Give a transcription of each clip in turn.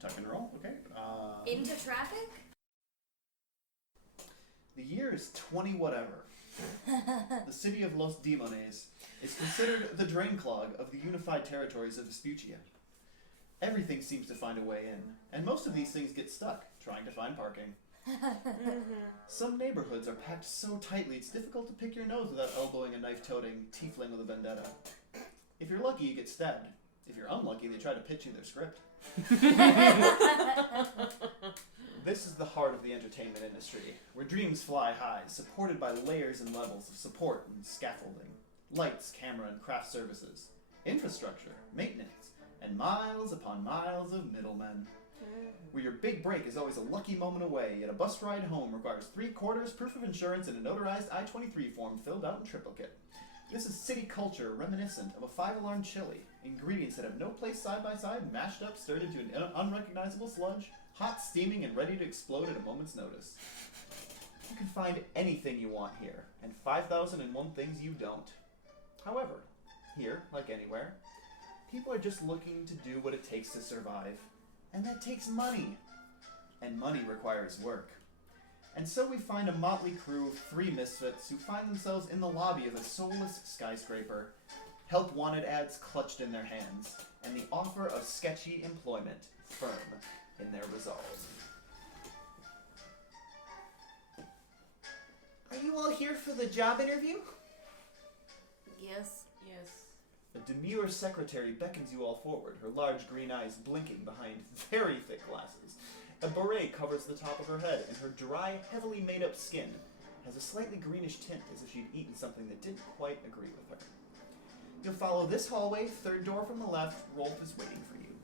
tuck and roll. Okay. Into traffic? The year is 20 whatever. The city of Los Demones is considered the drain clog of the unified territories of Vespuccia. Everything seems to find a way in, and most of these things get stuck trying to find parking. Some neighborhoods are packed so tightly it's difficult to pick your nose without elbowing a knife-toting tiefling with a vendetta. If you're lucky, you get stabbed. If you're unlucky, they try to pitch you their script. This is the heart of the entertainment industry, where dreams fly high, supported by layers and levels of support and scaffolding, lights, camera, and craft services, infrastructure, maintenance, and miles upon miles of middlemen. Where your big break is always a lucky moment away, yet a bus ride home requires 3/4 proof of insurance and a notarized I-23 form filled out in triplicate. This is city culture reminiscent of a 5-alarm chili. Ingredients that have no place side by side, mashed up, stirred into an unrecognizable sludge, hot, steaming, and ready to explode at a moment's notice. You can find anything you want here, and 5,001 things you don't. However, here, like anywhere, people are just looking to do what it takes to survive. And that takes money. And money requires work. And so we find a motley crew of 3 misfits who find themselves in the lobby of a soulless skyscraper, help wanted ads clutched in their hands, and the offer of sketchy employment firm in their resolve. Are you all here for the job interview? Yes. A demure secretary beckons you all forward, her large green eyes blinking behind very thick glasses. A beret covers the top of her head, and her dry, heavily made-up skin has a slightly greenish tint, as if she'd eaten something that didn't quite agree with her. You'll follow this hallway, 3rd door from the left. Rolf is waiting for you.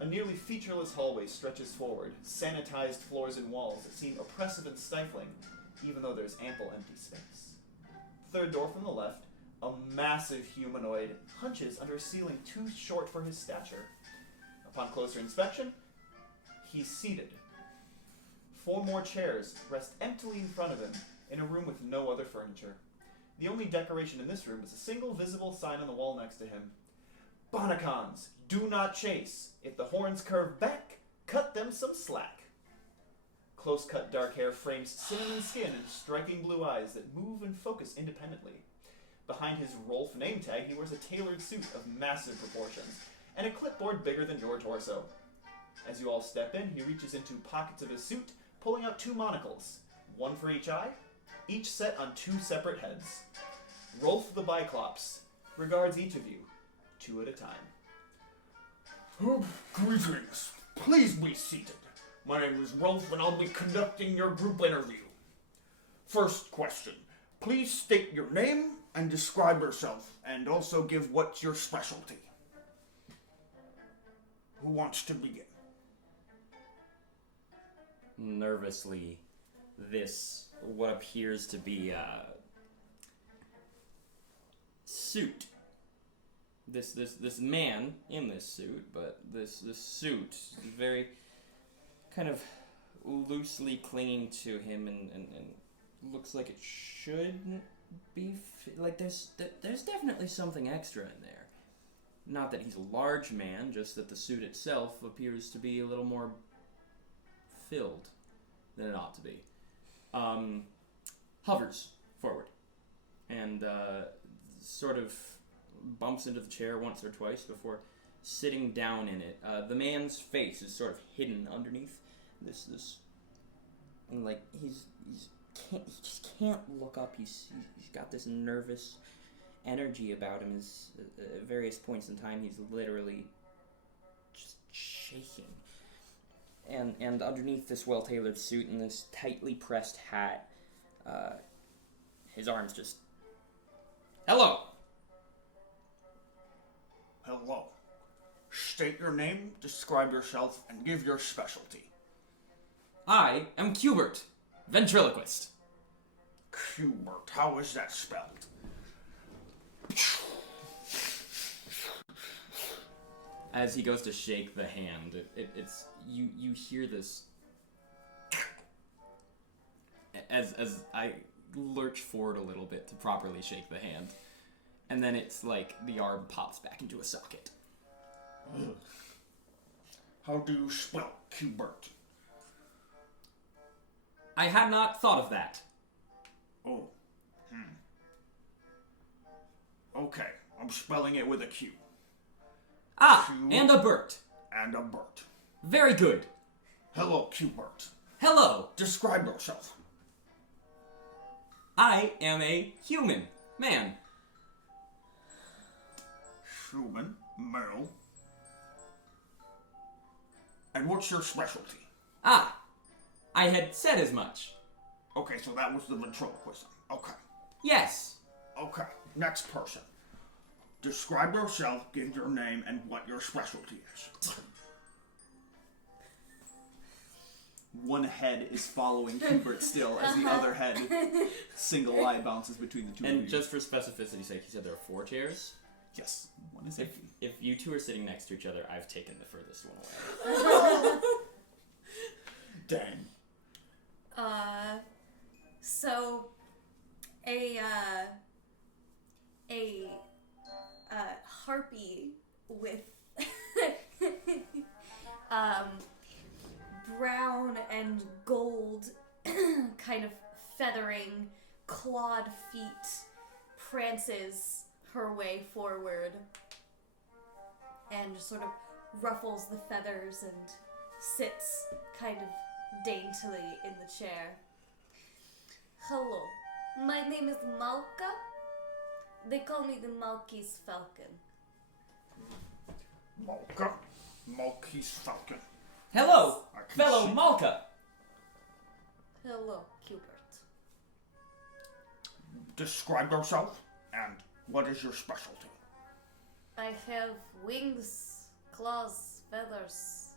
A nearly featureless hallway stretches forward, sanitized floors and walls that seem oppressive and stifling, even though there's ample empty space. 3rd door from the left. A massive humanoid hunches under a ceiling too short for his stature. Upon closer inspection, he's seated. 4 more chairs rest emptily in front of him in a room with no other furniture. The only decoration in this room is a single visible sign on the wall next to him. Bonacons, do not chase. If the horns curve back, cut them some slack. Close-cut dark hair frames cinnamon skin and striking blue eyes that move and focus independently. Behind his Rolf name tag, he wears a tailored suit of massive proportions, and a clipboard bigger than your torso. As you all step in, he reaches into pockets of his suit, pulling out 2 monocles, 1 for each eye, each set on 2 separate heads. Rolf the Biclops regards each of you, 2 at a time. Greetings. Please be seated. My name is Rolf, and I'll be conducting your group interview. First question. Please state your name and describe yourself, and also give what's your specialty. Who wants to begin? Nervously, what appears to be a suit. This man in this suit, but this suit is very kind of loosely clinging to him and looks like it shouldn't be like there's definitely something extra in there. Not that he's a large man, just that the suit itself appears to be a little more filled than it ought to be. Hovers forward and sort of bumps into the chair once or twice before sitting down in it. The man's face is sort of hidden underneath this like he just can't look up. He's got this nervous energy about him. At various points in time, he's literally just shaking. And underneath this well-tailored suit and this tightly pressed hat, his arms just... Hello! Hello. State your name, describe yourself, and give your specialty. I am Cubert, ventriloquist. Cubert, how is that spelled? As he goes to shake the hand, it's you hear this as I lurch forward a little bit to properly shake the hand, and then it's like the arm pops back into a socket. How do you spell Qbert? I had not thought of that. Oh. Okay, I'm spelling it with a Q. Ah, Q and a Bert. and a Bert. Very good. Hello, Qbert. Hello. Describe yourself. I am a human man. Human, male. And what's your specialty? Ah, I had said as much. Okay, so that was the ventriloquism. Okay. Yes. Okay, next person. Describe yourself, give your name, and what your specialty is. One head is following Hubert still as the other head, single eye, bounces between the two of you. And just for specificity's sake, he said there are 4 chairs. Yes, one is empty. If you two are sitting next to each other, I've taken the furthest one away. Dang. So a harpy with brown and gold kind of feathering clawed feet prances her way forward and just sort of ruffles the feathers and sits kind of daintily in the chair. Hello, my name is Malka. They call me the Malkese Falcon. Malka. Malkese Falcon. Hello, I can fellow see- Malka. Hello, Hubert. Describe yourself, and what is your specialty? I have wings, claws, feathers,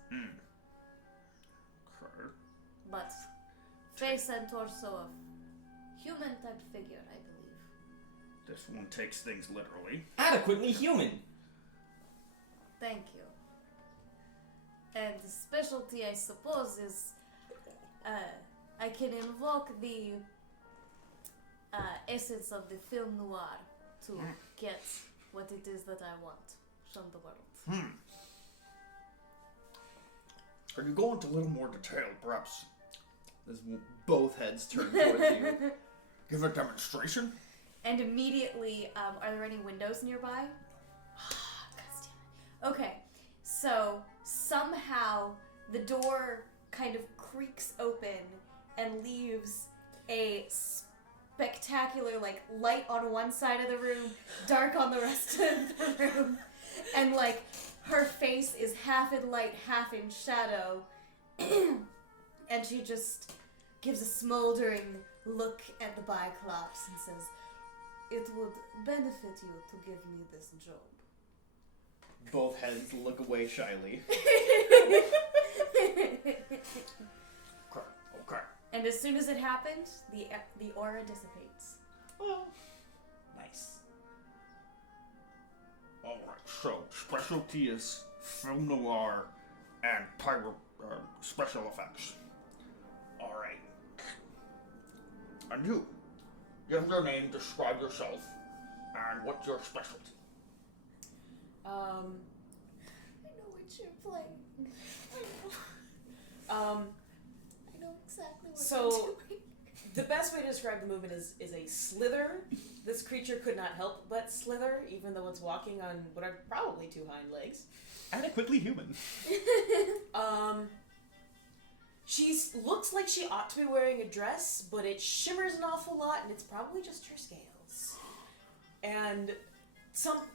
Okay. but face and torso of human type figure, I believe. This one takes things literally. Adequately human. Thank you. And the specialty, I suppose, is I can invoke the essence of the film noir to get what it is that I want from the world. Could you go into a little more detail, perhaps? As both heads turn towards you. Give a demonstration? And immediately, are there any windows nearby? God damn it. Okay, so somehow the door kind of creaks open and leaves a spectacular, like, light on one side of the room, dark on the rest of the room, and, like, her face is half in light, half in shadow, and she just gives a smoldering look at the Biclops and says, "It would benefit you to give me this job." Both heads look away shyly. Okay. And as soon as it happened, the aura dissipates. Oh, nice. Alright, so specialty is film noir and special effects. Alright. And you, give your name, describe yourself, and what's your specialty? I know what you're playing. I know exactly what So- you're doing. The best way to describe the movement is a slither. This creature could not help but slither, even though it's walking on what are probably 2 hind legs. Adequately human. She looks like she ought to be wearing a dress, but it shimmers an awful lot, and it's probably just her scales. And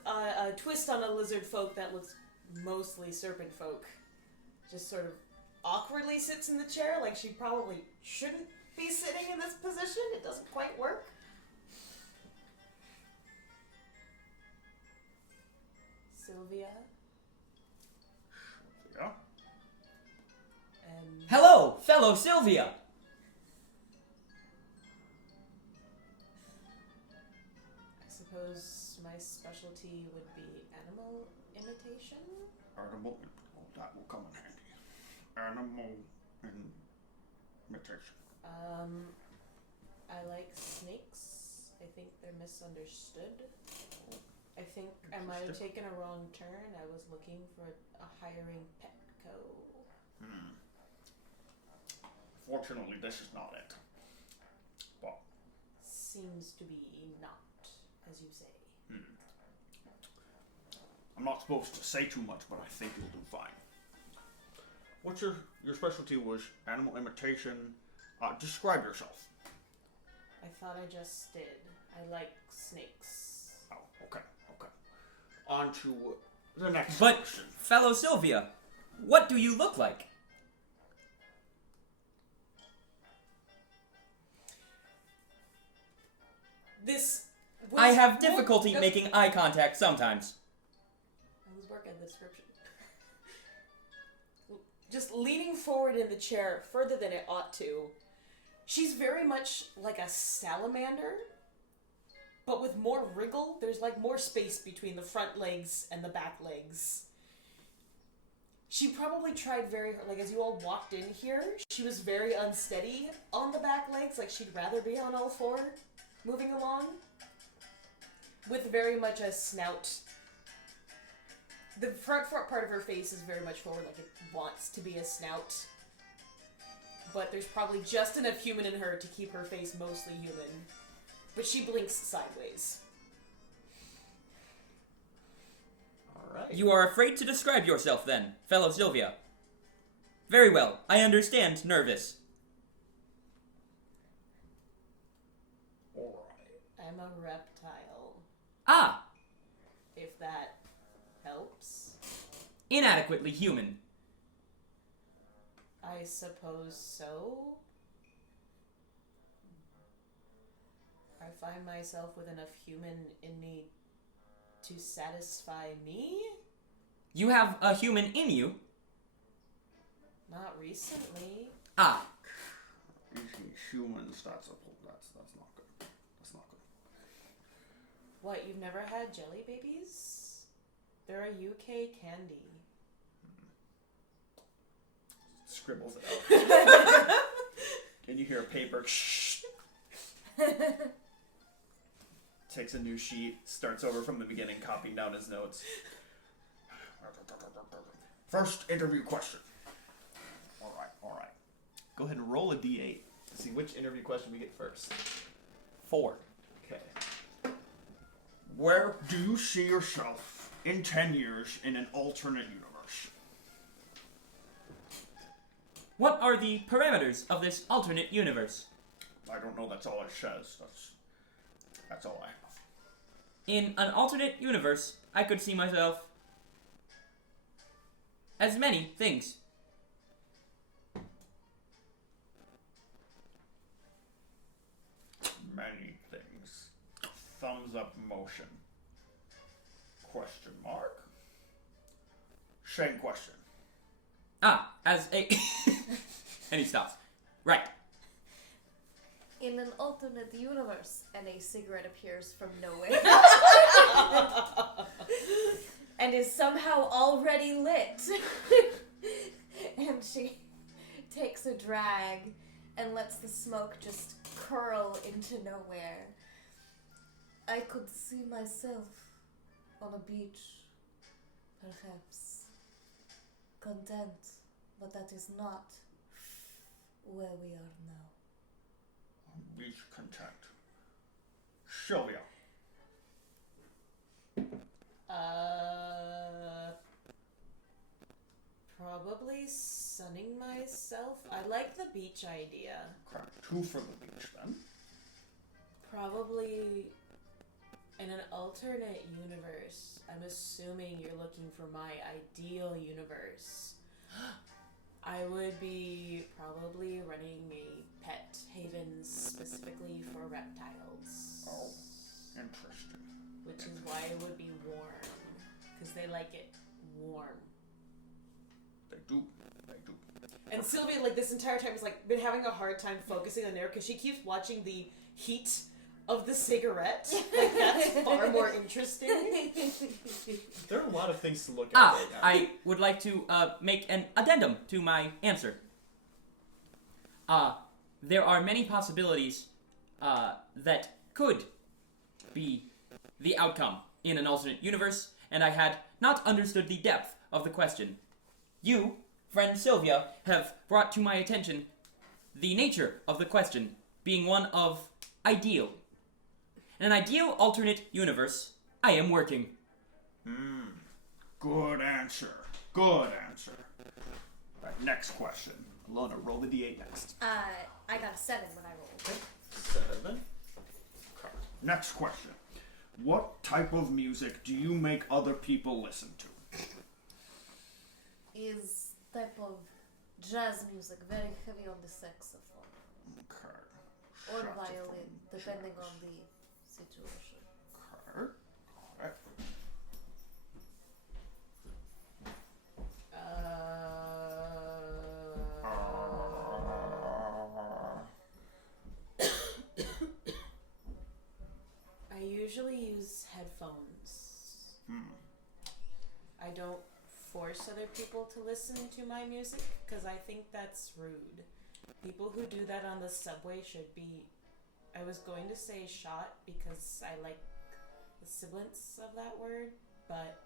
a twist on a lizard folk that looks mostly serpent folk just sort of awkwardly sits in the chair, like she probably shouldn't be sitting in this position. It doesn't quite work. Sylvia Yeah? and Hello, fellow Sylvia. I suppose my specialty would be animal imitation. Animal, that will come in handy. Animal imitation. I like snakes. I think they're misunderstood. I think I might have taken a wrong turn. I was looking for a hiring Petco. Unfortunately, this is not it. But Seems to be not, as you say. I'm not supposed to say too much, but I think you'll do fine. What's your specialty was animal imitation. Describe yourself. I thought I just did. I like snakes. Oh, okay. On to the next But, question. fellow Sylvia, what do you look like? This. I have difficulty making eye contact sometimes. I was working on the description. Just leaning forward in the chair further than it ought to. She's very much like a salamander, but with more wriggle. There's like more space between the front legs and the back legs. She probably tried very hard, like as you all walked in here, she was very unsteady on the back legs, like she'd rather be on all four, moving along. With very much a snout. The front part of her face is very much forward, like it wants to be a snout. But there's probably just enough human in her to keep her face mostly human. But she blinks sideways. Alright. You are afraid to describe yourself then, fellow Sylvia. Very well, I understand nervous. Alright. I'm a reptile, Ah, if that helps. inadequately human. I suppose so. I find myself with enough human in me to satisfy me? You have a human in you? Not recently. Ah, Eating humans, that's not good. That's not good. What, you've never had jelly babies? They're a UK candy. Scribbles it out. And you hear a paper. Takes a new sheet, starts over from the beginning, copying down his notes. First interview question. Alright. Go ahead and roll a d8 to see which interview question we get first. 4. Okay. Where do you see yourself in 10 years in an alternate universe? What are the parameters of this alternate universe? I don't know, that's all it says. That's all I have. In an alternate universe, I could see myself as many things. Many things. Thumbs up motion. Question mark. Same question. Ah, as a... And he stops. Right. In an alternate universe, and a cigarette appears from nowhere. And is somehow already lit. And she takes a drag and lets the smoke just curl into nowhere. I could see myself on a beach, perhaps. Content, but that is not where we are now. Beach content. Sylvia. Probably sunning myself. I like the beach idea. Correct. 2 for the beach then. Probably in an alternate universe. I'm assuming you're looking for my ideal universe. I would be probably running a pet haven specifically for reptiles. Oh, interesting. Which is why it would be warm. Because they like it warm. They do. And Sylvia, like, this entire time has, like, been having a hard time focusing on there because she keeps watching the heat of the cigarette. Like, that's far more interesting. There are a lot of things to look at right now. I would like to make an addendum to my answer. There are many possibilities that could be the outcome in an alternate universe, and I had not understood the depth of the question. You, friend Sylvia, have brought to my attention the nature of the question being one of ideal. In an ideal alternate universe, I am working. Good answer. Good answer. Right, next question. Lona, roll the d8 next. I got a 7 when I rolled. Okay. 7. Okay. Next question. What type of music do you make other people listen to? Is type of jazz music, very heavy on the saxophone. Okay. Or Saxophone, violin, depending jazz. on the situation. Okay. Got it. I usually use headphones. I don't force other people to listen to my music because I think that's rude. People who do that on the subway should be. I was going to say shot because I like the sibilance of that word, but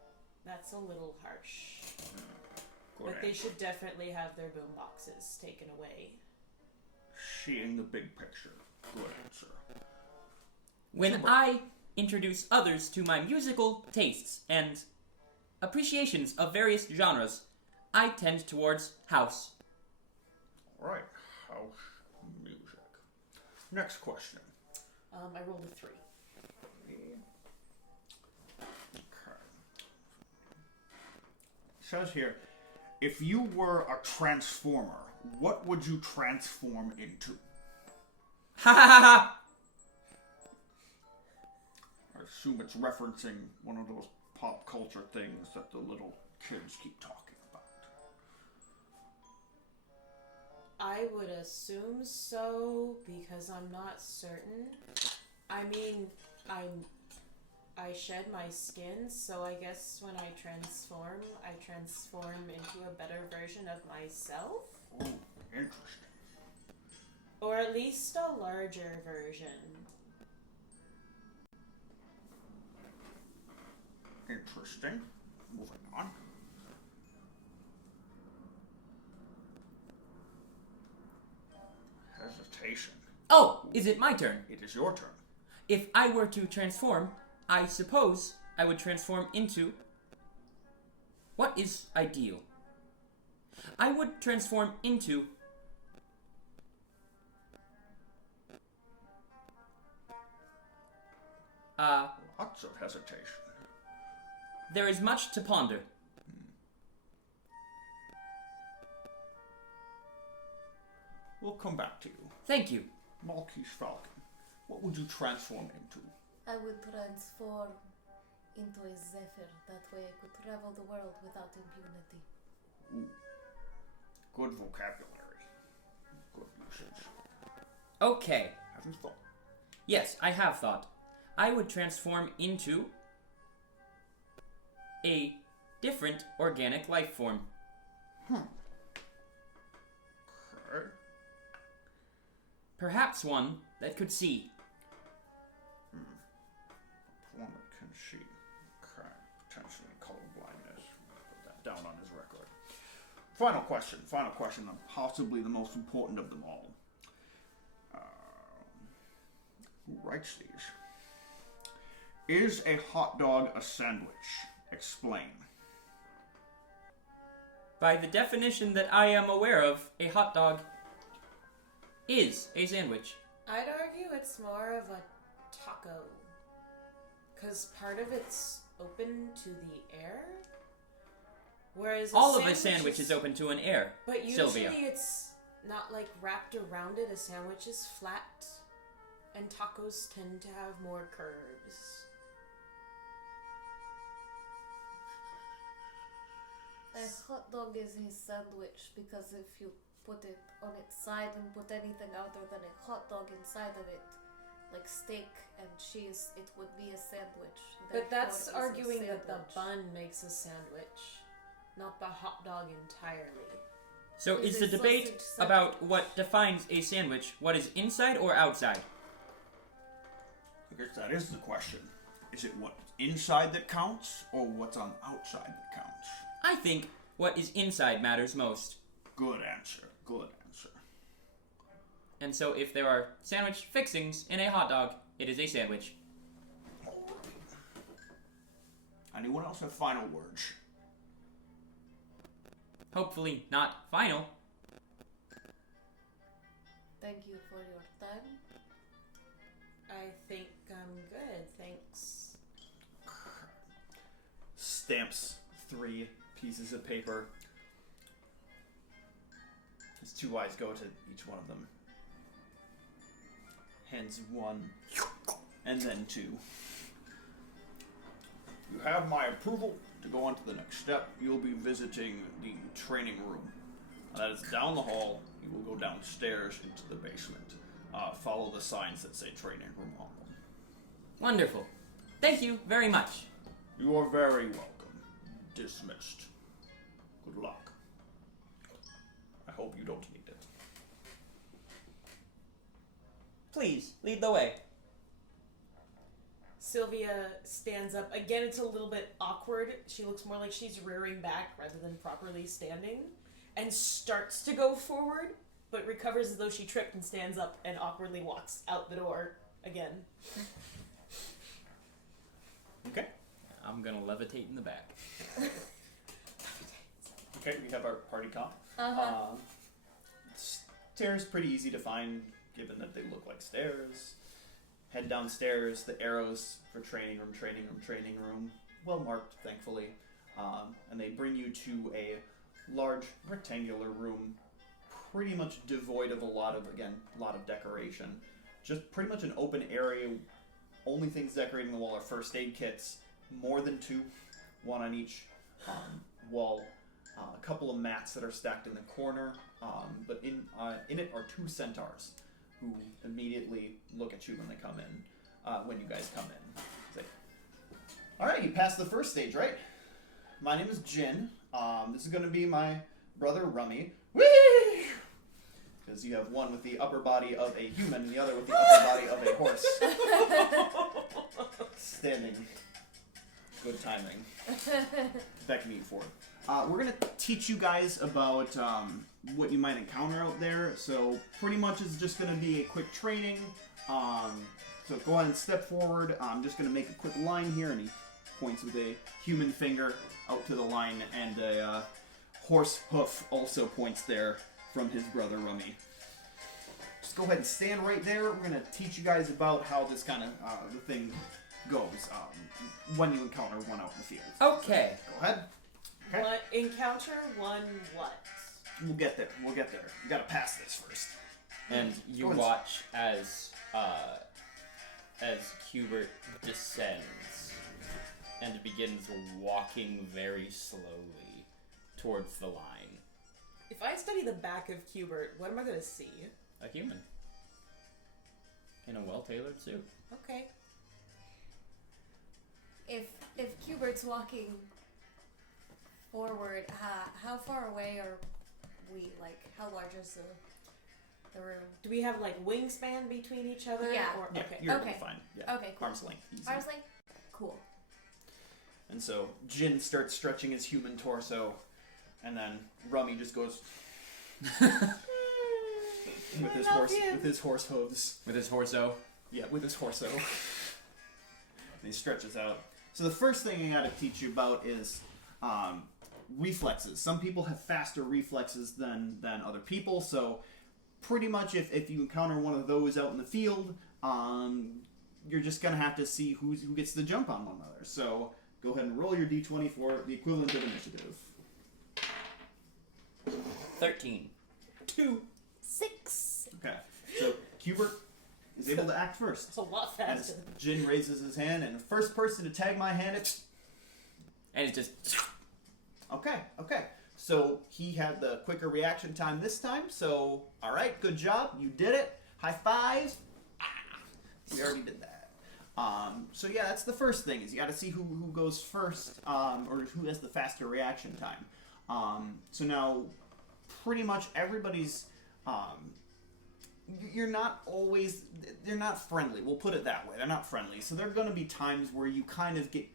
that's a little harsh. Good But they answer. should definitely have their boom boxes taken away. Seeing the big picture. Good answer. When I introduce others to my musical tastes and appreciations of various genres, I tend towards house. Alright. House music. Next question. I rolled a 3. Okay. It says here, if you were a transformer, what would you transform into? Ha ha ha ha! I assume it's referencing one of those pop culture things that the little kids keep talking about. I would assume so because I'm not certain. I mean, I shed my skin, so I guess when I transform into a better version of myself, Oh, interesting. or at least a larger version. Interesting. Moving on. Hesitation. Oh, is it my turn? It is your turn. If I were to transform, I suppose I would transform into... What is ideal? I would transform into... Lots of hesitation. There is much to ponder. We'll come back to you. Thank you. Maltese Falcon. What would you transform into? I would transform into a zephyr. That way I could travel the world without impunity. Ooh. Good vocabulary. Good usage. Okay. Have you thought? Yes, I have thought. I would transform into... a different organic life form. Okay. Perhaps one that could see. One that can see. Okay. Potentially colorblindness. Put that down on his record. Final question, and possibly the most important of them all. Who writes these? Is a hot dog a sandwich? Explain. By the definition that I am aware of, a hot dog is a sandwich. I'd argue it's more of a taco. Because part of it's open to the air. Whereas All of a sandwich is open to an air, But usually Sylvia. it's not like wrapped around it. A sandwich is flat. And tacos tend to have more curves. A hot dog is a sandwich because if you put it on its side and put anything other than a hot dog inside of it, like steak and cheese, it would be a sandwich. But that's Therefore, it is a arguing that the sandwich. bun makes a sandwich, not the hot dog entirely. So Is is the a debate sausage about what defines a sandwich, what is inside or outside? I guess that is the question. Is it what's inside that counts, or what's on the outside that counts? I think what is inside matters most. Good answer. Good answer. And so if there are sandwich fixings in a hot dog, it is a sandwich. Anyone else have final words? Hopefully not final. Thank you for your time. I think I'm good, thanks. Stamps 3 pieces of paper. His 2 eyes go to each one of them. Hands 1, and then 2. You have my approval to go on to the next step. You'll be visiting the training room. That is down the hall. You will go downstairs into the basement. Follow the signs that say training room on them. Wonderful. Thank you very much. You are very welcome. Dismissed. Good luck. I hope you don't need it. Please, lead the way. Sylvia stands up. Again, it's a little bit awkward. She looks more like she's rearing back rather than properly standing. And starts to go forward, but recovers as though she tripped and stands up and awkwardly walks out the door again. Okay. I'm gonna levitate in the back. Okay, we have our party comp. Uh-huh. Stairs pretty easy to find, given that they look like stairs. Head downstairs, the arrows for training room. Well marked, thankfully. And they bring you to a large rectangular room, pretty much devoid of a lot of decoration. Just pretty much an open area. Only things decorating the wall are first aid kits, more than 2, 1 on each wall. A couple of mats that are stacked in the corner, but in it are 2 centaurs who immediately look at you when they come in, when you guys come in. Say, all right, you passed the first stage, right? My name is Jin. This is going to be my brother Rummy. Whee! Because you have one with the upper body of a human and the other with the upper body of a horse. Standing. Good timing. Beckoning forward. We're going to teach you guys about what you might encounter out there. So pretty much it's just going to be a quick training. So go ahead and step forward. I'm just going to make a quick line here, and he points with a human finger out to the line, and a horse hoof also points there from his brother Rummy. Just go ahead and stand right there. We're going to teach you guys about how this kind of the thing goes when you encounter one out in the field. Okay. Go ahead. Okay. What encounter one what? We'll get there. You gotta pass this first. And you Go watch as Hubert descends and begins walking very slowly towards the line. If I study the back of Hubert, what am I going to see? A human. In a well-tailored suit. Okay. If Cubert's walking forward, how far away are we? Like, how large is the room? Do we have like wingspan between each other? Yeah. Or, Yeah, okay. you're Okay. fine. Yeah. Okay, cool. Arm's length. Easy. Arm's length? Cool. And so Jin starts stretching his human torso, and then Rummy just goes with his horse hooves. With his horso. Yeah, with his horso. And he stretches out. So the first thing I gotta teach you about is reflexes. Some people have faster reflexes than other people, so pretty much if you encounter one of those out in the field, you're just gonna have to see who gets the jump on one another. So go ahead and roll your d20 for the equivalent of initiative. 13. 2. 6. Okay. So Hubert is able to act first. It's a lot As faster. Jin raises his hand, and the first person to tag my hand, it's... And it's just... Okay. So he had the quicker reaction time this time, so alright, good job, you did it. High five. We already did that. So yeah, that's the first thing, is you gotta see who goes first, or who has the faster reaction time. So now, pretty much everybody's, they're not friendly, we'll put it that way, they're not friendly. So there are gonna be times where you kind of get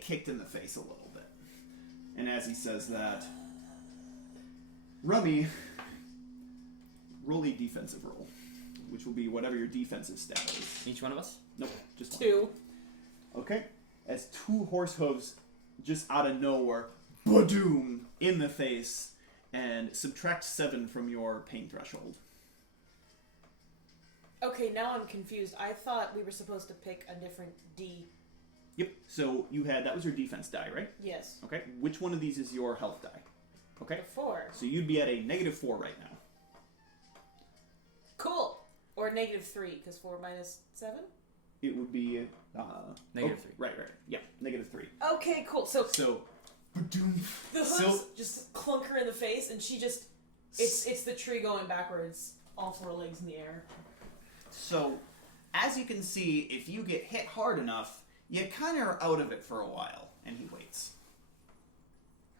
kicked in the face a little bit. And as he says that, Rummy roll a defensive roll, which will be whatever your defensive stat is. Each one of us? Nope, just one. 2. Okay? As 2 horse hooves just out of nowhere, badoom, in the face, and subtract 7 from your pain threshold. Okay, now I'm confused. I thought we were supposed to pick a different D. Yep, so that was your defense die, right? Yes. Okay, which one of these is your health die? Okay, 4. so you'd be at a -4 right now. Cool. Or -3, because 4 minus 7? It would be... -3. Right, yeah, -3. Okay, cool. So Badoom. the hooves just clunk her in the face, and she just... It's the tree going backwards. All 4 legs in the air. So, as you can see, if you get hit hard enough, you kind of are out of it for a while, and he waits.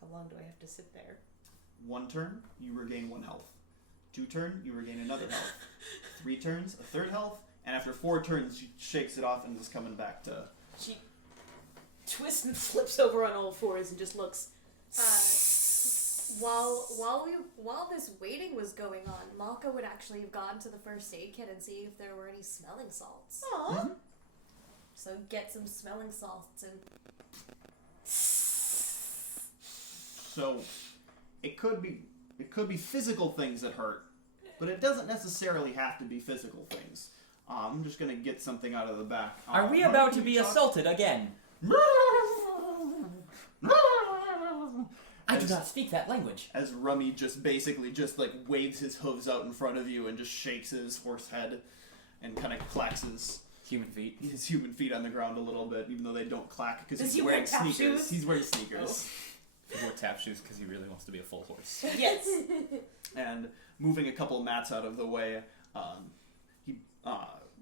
How long do I have to sit there? 1 turn, you regain 1 health. 2 turn, you regain another health. 3 turns, a 3rd health, and after 4 turns, she shakes it off and is coming back to... She twists and flips over on all 4s and just looks. While this waiting was going on, Malka would actually have gone to the first aid kit and see if there were any smelling salts. Aww. Mm-hmm. So get some smelling salts and... So, it could be physical things that hurt, but it doesn't necessarily have to be physical things. I'm just gonna get something out of the back. Are we about to be assaulted again? I do not speak that language. As Rummy just basically like waves his hooves out in front of you and just shakes his horse head and kind of clacks his Human feet. human feet on the ground a little bit, even though they don't clack because Does he's he wearing wear tap sneakers. shoes? He's wearing sneakers. He wore tap shoes because he really wants to be a full horse. Yes. And moving a couple of mats out of the way,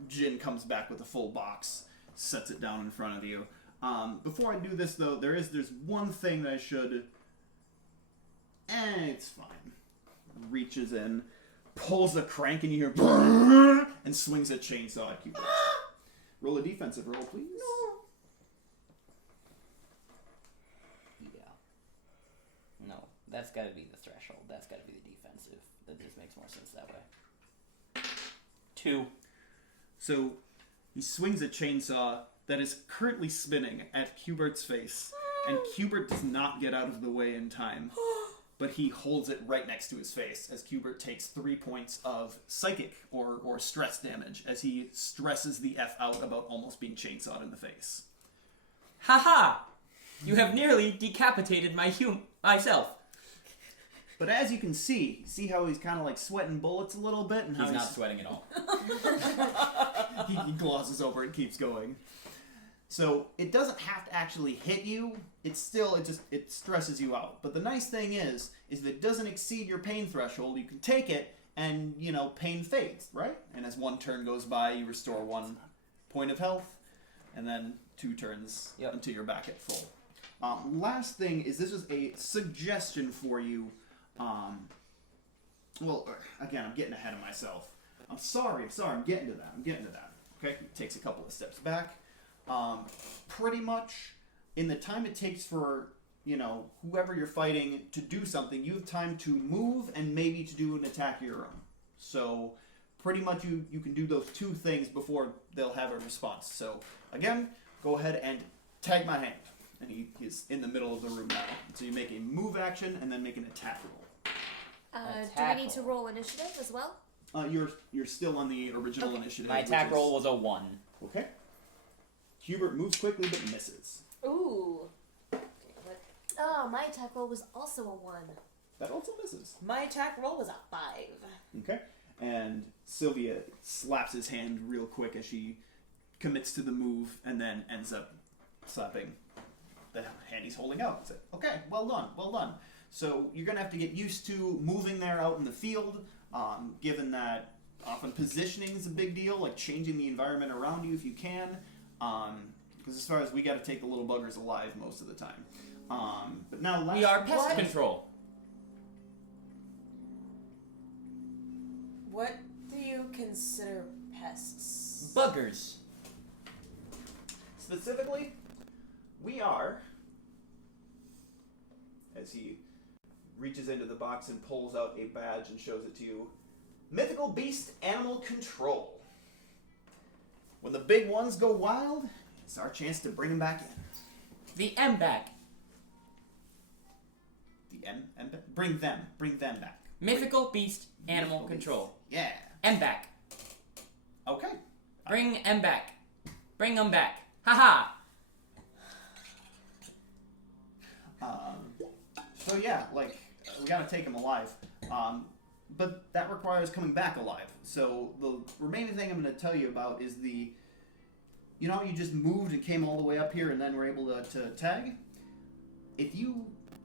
Jin comes back with a full box, sets it down in front of you. Before I do this, though, there's one thing that I should... it's fine. Reaches in, pulls a crank, and you hear... and swings a chainsaw at Cupid. Roll a defensive roll, please. Yeah. No, that's got to be the threshold. That's got to be the defensive. That just makes more sense that way. 2. So, he swings a chainsaw that is currently spinning at Cubert's face, and Cubert does not get out of the way in time, but he holds it right next to his face as Cubert takes 3 points of psychic or stress damage as he stresses the F out about almost being chainsawed in the face. Haha! You have nearly decapitated myself. But as you can see how he's kind of like sweating bullets a little bit, and how He's not sweating at all. he glosses over and keeps going. So it doesn't have to actually hit you. It stresses you out. But the nice thing is if it doesn't exceed your pain threshold, you can take it and, pain fades, right? And as 1 turn goes by, you restore 1 point of health, and then 2 turns until you're back at full. Last thing is this is a suggestion for you. Again, I'm getting ahead of myself. I'm sorry, I'm getting to that. Okay, he takes a couple of steps back. Pretty much, in the time it takes for, whoever you're fighting to do something, you have time to move and maybe to do an attack of your own. So, pretty much you can do those 2 things before they'll have a response. So, again, go ahead and tag my hand. And he's in the middle of the room now. So you make a move action and then make an attack roll. Do we need to roll initiative as well? You're still on the original initiative. My attack roll was a 1. Okay. Hubert moves quickly but misses. Ooh. Oh, my attack roll was also a 1. That also misses. My attack roll was a 5. Okay. And Sylvia slaps his hand real quick as she commits to the move and then ends up slapping the hand he's holding out. It's like, okay, well done. So you're going to have to get used to moving there out in the field, given that often positioning is a big deal, like changing the environment around you if you can, because as far as we got to take the little buggers alive most of the time. But now We are pest control. What do you consider pests? Buggers. Specifically, we are, as he reaches into the box and pulls out a badge and shows it to you, Mythical Beast Animal Control. When the big ones go wild, it's our chance to bring them back in. The M back. The M bring them back. Mythical Beast Animal Mythical Control. Beast. Yeah. M back. Okay. Bring M back. Bring them back. Haha. So yeah, like we gotta take them alive. But that requires coming back alive. So the remaining thing I'm gonna tell you about is you know, you just moved and came all the way up here and then were able to tag. If you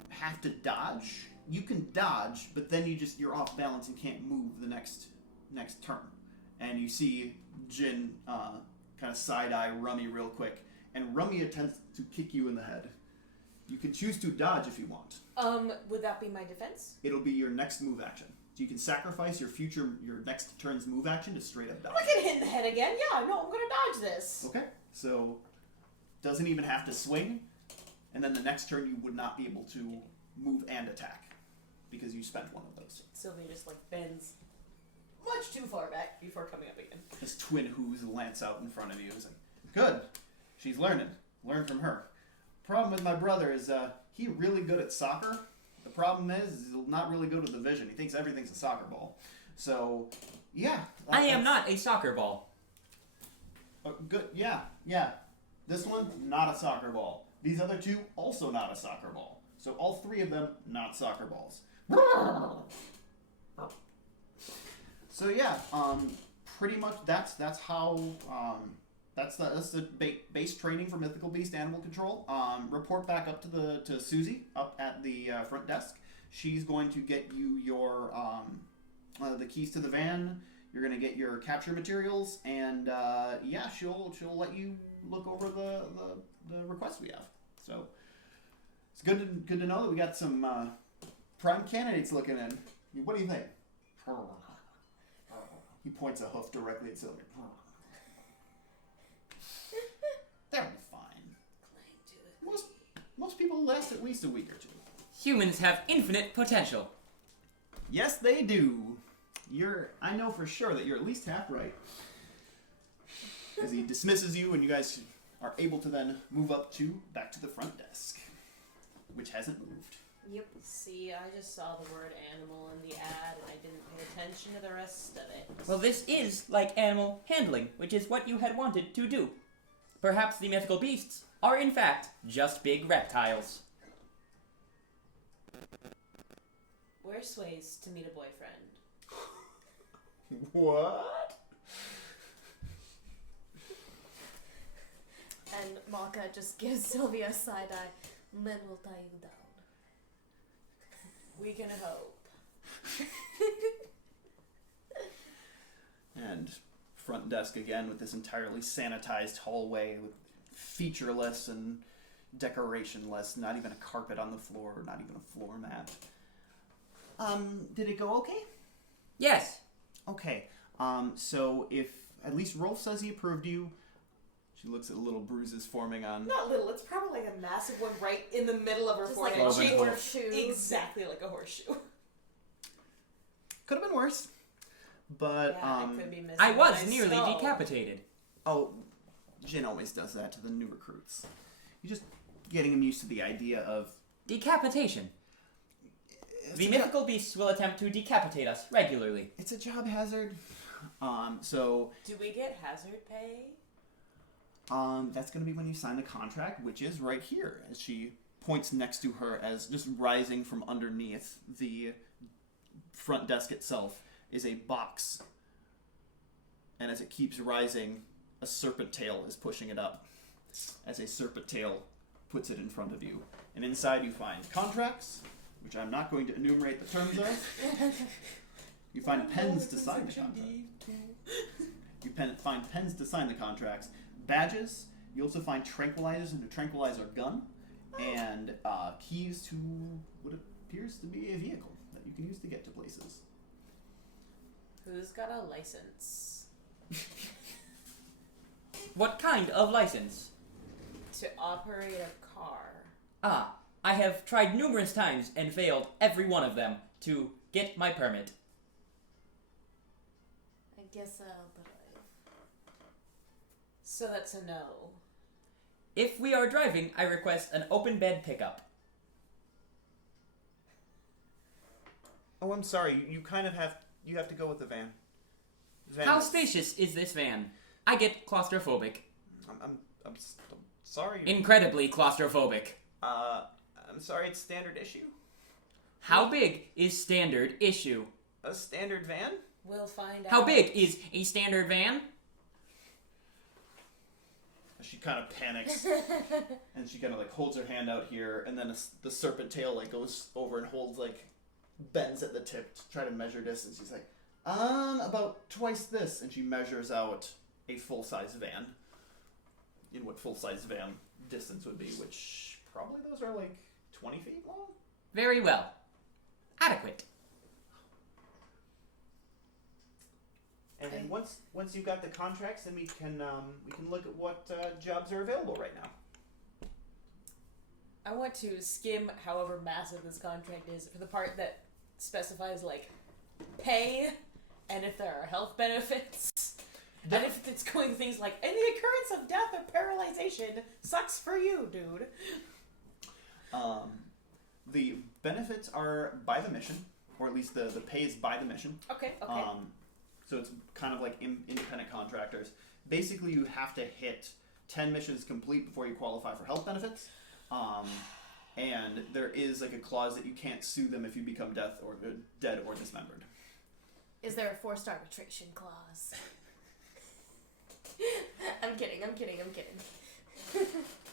have to dodge, you can dodge, but then you're off balance and can't move the next turn. And you see Jin kind of side-eye Rummy real quick, and Rummy attempts to kick you in the head. You can choose to dodge if you want. Would that be my defense? It'll be your next move action. So you can sacrifice your next turn's move action to straight up dodge. I can hit in the head again. Yeah, no, I'm gonna dodge this. Okay, so doesn't even have to swing, and then the next turn you would not be able to move and attack because you spent one of those. Sylvia just like bends much too far back before coming up again. This twin who's lance out in front of you is like, good, she's learning. Learn from her. Problem with my brother is he really good at soccer. The problem is he's not really good with the vision. He thinks everything's a soccer ball. So, yeah. I am not a soccer ball. Good, yeah. This one, not a soccer ball. These other two, also not a soccer ball. So all three of them, not soccer balls. So yeah, pretty much that's how that's the base training for Mythical Beast Animal Control. Report back up to Susie up at the front desk. She's going to get you your the keys to the van. You're gonna get your capture materials, and yeah, she'll let you look over the requests we have. So it's good to know that we got some prime candidates looking in. What do you think? He points a hoof directly at Sylvia. They'll be fine. Most people last at least a week or two. Humans have infinite potential. Yes, they do. I know for sure that you're at least half right. As he dismisses you, and you guys are able to then move back to the front desk, which hasn't moved. Yep. See, I just saw the word animal in the ad, and I didn't pay attention to the rest of it. Well, this is like animal handling, which is what you had wanted to do. Perhaps the mythical beasts are in fact just big reptiles. Where Sways to meet a boyfriend? What? And Maka just gives Sylvia a side eye. Men will tie you down. We can hope. And front desk again with this entirely sanitized hallway with featureless and decorationless, not even a carpet on the floor, not even a floor mat. Did it go okay? Yes. Okay. So if at least Rolf says he approved you, she looks at the little bruises forming on. Not little, it's probably like a massive one right in the middle of her Just forehead. like a Cloven hoof. horseshoe. Exactly like a horseshoe. Could have been worse. But, Yeah, I could be missing I was my nearly skull. decapitated. oh, Jin always does that to the new recruits. You're just getting them used to the idea of. Decapitation. The mythical beasts will attempt to decapitate us regularly. It's a job hazard. So. Do we get hazard pay? That's going to be when you sign the contract, which is right here, as she points next to her, as just rising from underneath the front desk itself is a box. And as it keeps rising, a serpent tail is pushing it up, as a serpent tail puts it in front of you. And inside you find contracts, which I'm not going to enumerate the terms of. You find pens to sign the contract. You find pens to sign the contracts. Badges. You also find tranquilizers and a tranquilizer gun, and keys to what appears to be a vehicle that you can use to get to places. Who's got a license? What kind of license? To operate a car. Ah, I have tried numerous times and failed every one of them to get my permit. guess I'll drive. So that's a no. If we are driving, I request an open bed pickup. Oh, I'm sorry. You kind of have to go with the van. How spacious is this van? I get claustrophobic. I'm sorry. Incredibly claustrophobic. I'm sorry. It's standard issue. How big is standard issue? A standard van? We'll find out. How big is a standard van? She kind of panics, and she kind of like holds her hand out here, and then the serpent tail like goes over and holds like bends at the tip to try to measure distance. She's like, about twice this, and she measures out a full-size van. In what full-size van distance would be, which probably those are like 20 feet long. Very well. Adequate. And then once you've got the contracts, then we can look at what jobs are available right now. I want to skim however massive this contract is for the part that specifies like pay and if there are health benefits. And if it's going things like, in the occurrence of death or paralyzation, sucks for you, dude. The benefits are by the mission, or at least the pay is by the mission. Okay. So it's kind of like independent contractors. Basically, you have to hit 10 missions complete before you qualify for health benefits. And there is like a clause that you can't sue them if you become dead or dismembered. Is there a forced arbitration clause? I'm kidding.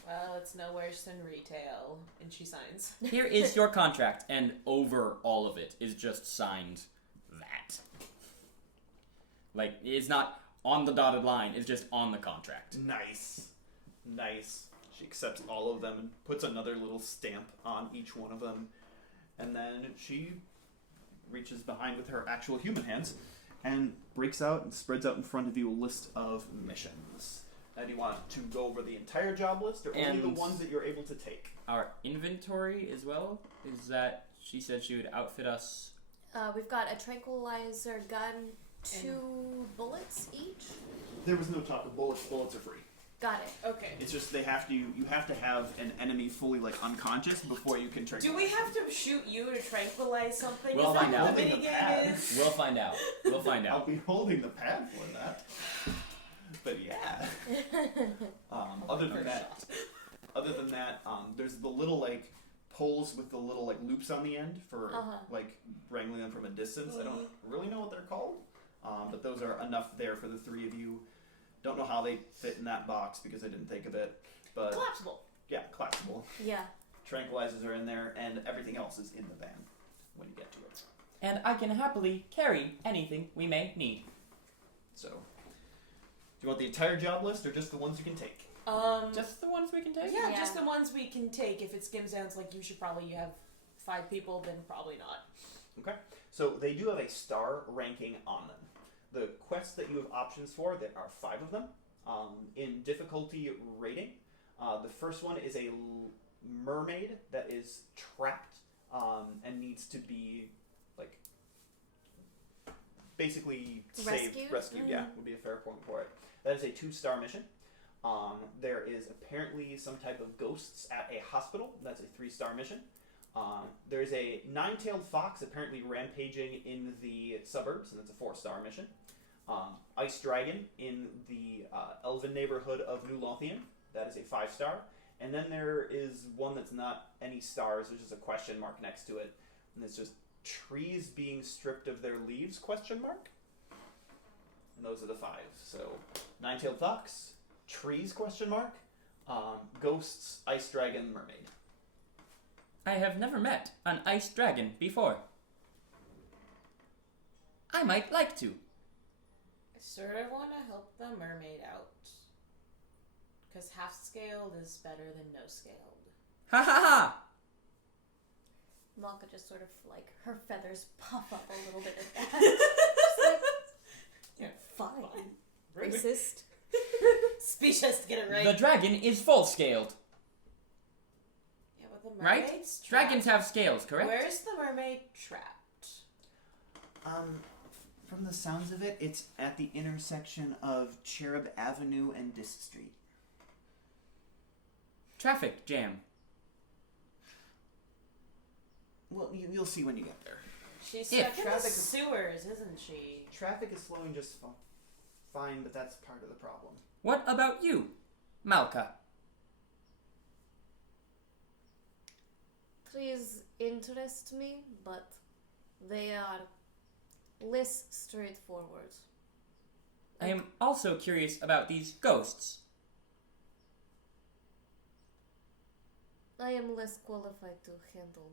Well, it's no worse than retail. And she signs. Here is your contract, and over all of it is just signed that. Like, it's not on the dotted line, it's just on the contract. Nice. She accepts all of them and puts another little stamp on each one of them. And then she reaches behind with her actual human hands and breaks out and spreads out in front of you a list of missions. Now, do you want to go over the entire job list, or only the ones that you're able to take? Our inventory as well is that she said she would outfit us. We've got a tranquilizer gun, 2 bullets each. There was no talk of bullets. Bullets are free. Got it. Okay. It's just you have to have an enemy fully like unconscious before you can trigger. Do we have to shoot you to tranquilize something? We'll Is that find what out. the Holding the minigame pad. is? We'll find out. I'll be holding the pad for that. But yeah. Other than that, there's the little like poles with the little like loops on the end for like wrangling them from a distance. I don't really know what they're called, but those are enough there for the 3 of you. Don't know how they fit in that box because I didn't think of it, but Collapsible. yeah, collapsible. Yeah. Tranquilizers are in there, and everything else is in the van when you get to it. And I can happily carry anything we may need. So, do you want the entire job list or just the ones you can take? Just the ones we can take? Yeah, Yeah. just the ones we can take. If it skims down, it's like you should probably have 5 people, then probably not. Okay. So they do have a star ranking on them. The quests that you have options for, there are 5 of them. In difficulty rating, the first one is a mermaid that is trapped and needs to be like basically saved, rescued. Yeah, would be a fair point for it. That is a 2-star mission. There is apparently some type of ghosts at a hospital. That's a 3-star mission. There's a 9-tailed fox apparently rampaging in the suburbs, and that's a 4-star mission. Ice dragon in the elven neighborhood of New Lothian. That is a 5-star. And then there is one that's not any stars. There's just a question mark next to it, and it's just trees being stripped of their leaves ? And those are the 5. So 9-tailed fox, trees ? Ghosts, ice dragon, mermaid. I have never met an ice dragon before. I might like to. I sort of want to help the mermaid out. Because half-scaled is better than no-scaled. Ha ha ha! Malka just sort of like her feathers puff up a little bit at that. Just like, Yeah, fine. Racist. Speech has to get it right. The dragon is full scaled, Yeah, but the right? mermaid's trapped. Dragons have scales, correct? Where's the mermaid trapped? From the sounds of it, it's at the intersection of Cherub Avenue and Disk Street. Traffic jam. Well, you'll see when you get there. She's Yeah, stuck in the traffic- sewers, isn't she? Traffic is flowing just fine, but that's part of the problem. What about you, Malka? Trees interest me, but they are less straightforward. I am also curious about these ghosts. I am less qualified to handle.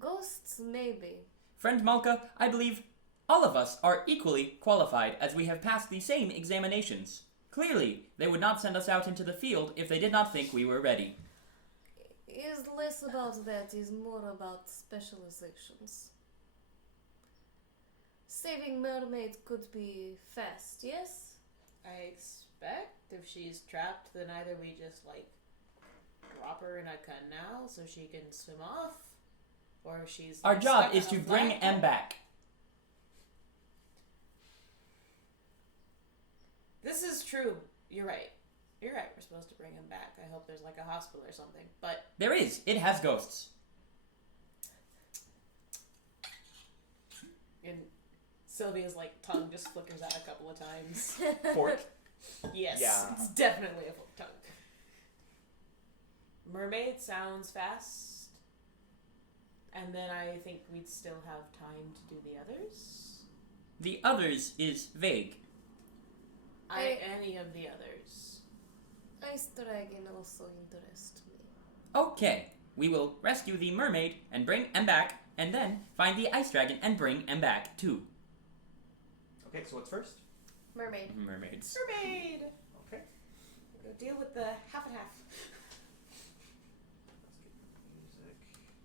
Ghosts, maybe. Friend Malka, I believe all of us are equally qualified as we have passed the same examinations. Clearly, they would not send us out into the field if they did not think we were ready. Is less about that, is more about specializations. Saving mermaid could be fast, yes? I expect if she's trapped, then either we just like drop her in a canal so she can swim off, or if she's Our like, job stuck is on to a bring flat- M back. This is true. You're right. You're right. We're supposed to bring him back. I hope there's like a hospital or something. But There is. It has ghosts. and Sylvia's like tongue just flickers out a couple of times. Fork? Yes, Yeah. it's definitely a forked tongue. Mermaid sounds fast, and then I think we'd still have time to do the others. The others is vague. Any of the others. Ice dragon also interest me. Okay, we will rescue the mermaid and bring M back, and then find the ice dragon and bring M back too. Okay, so what's first? Mermaid. Mermaids. Mermaid. Okay. Go deal with the half and half. Let's get music.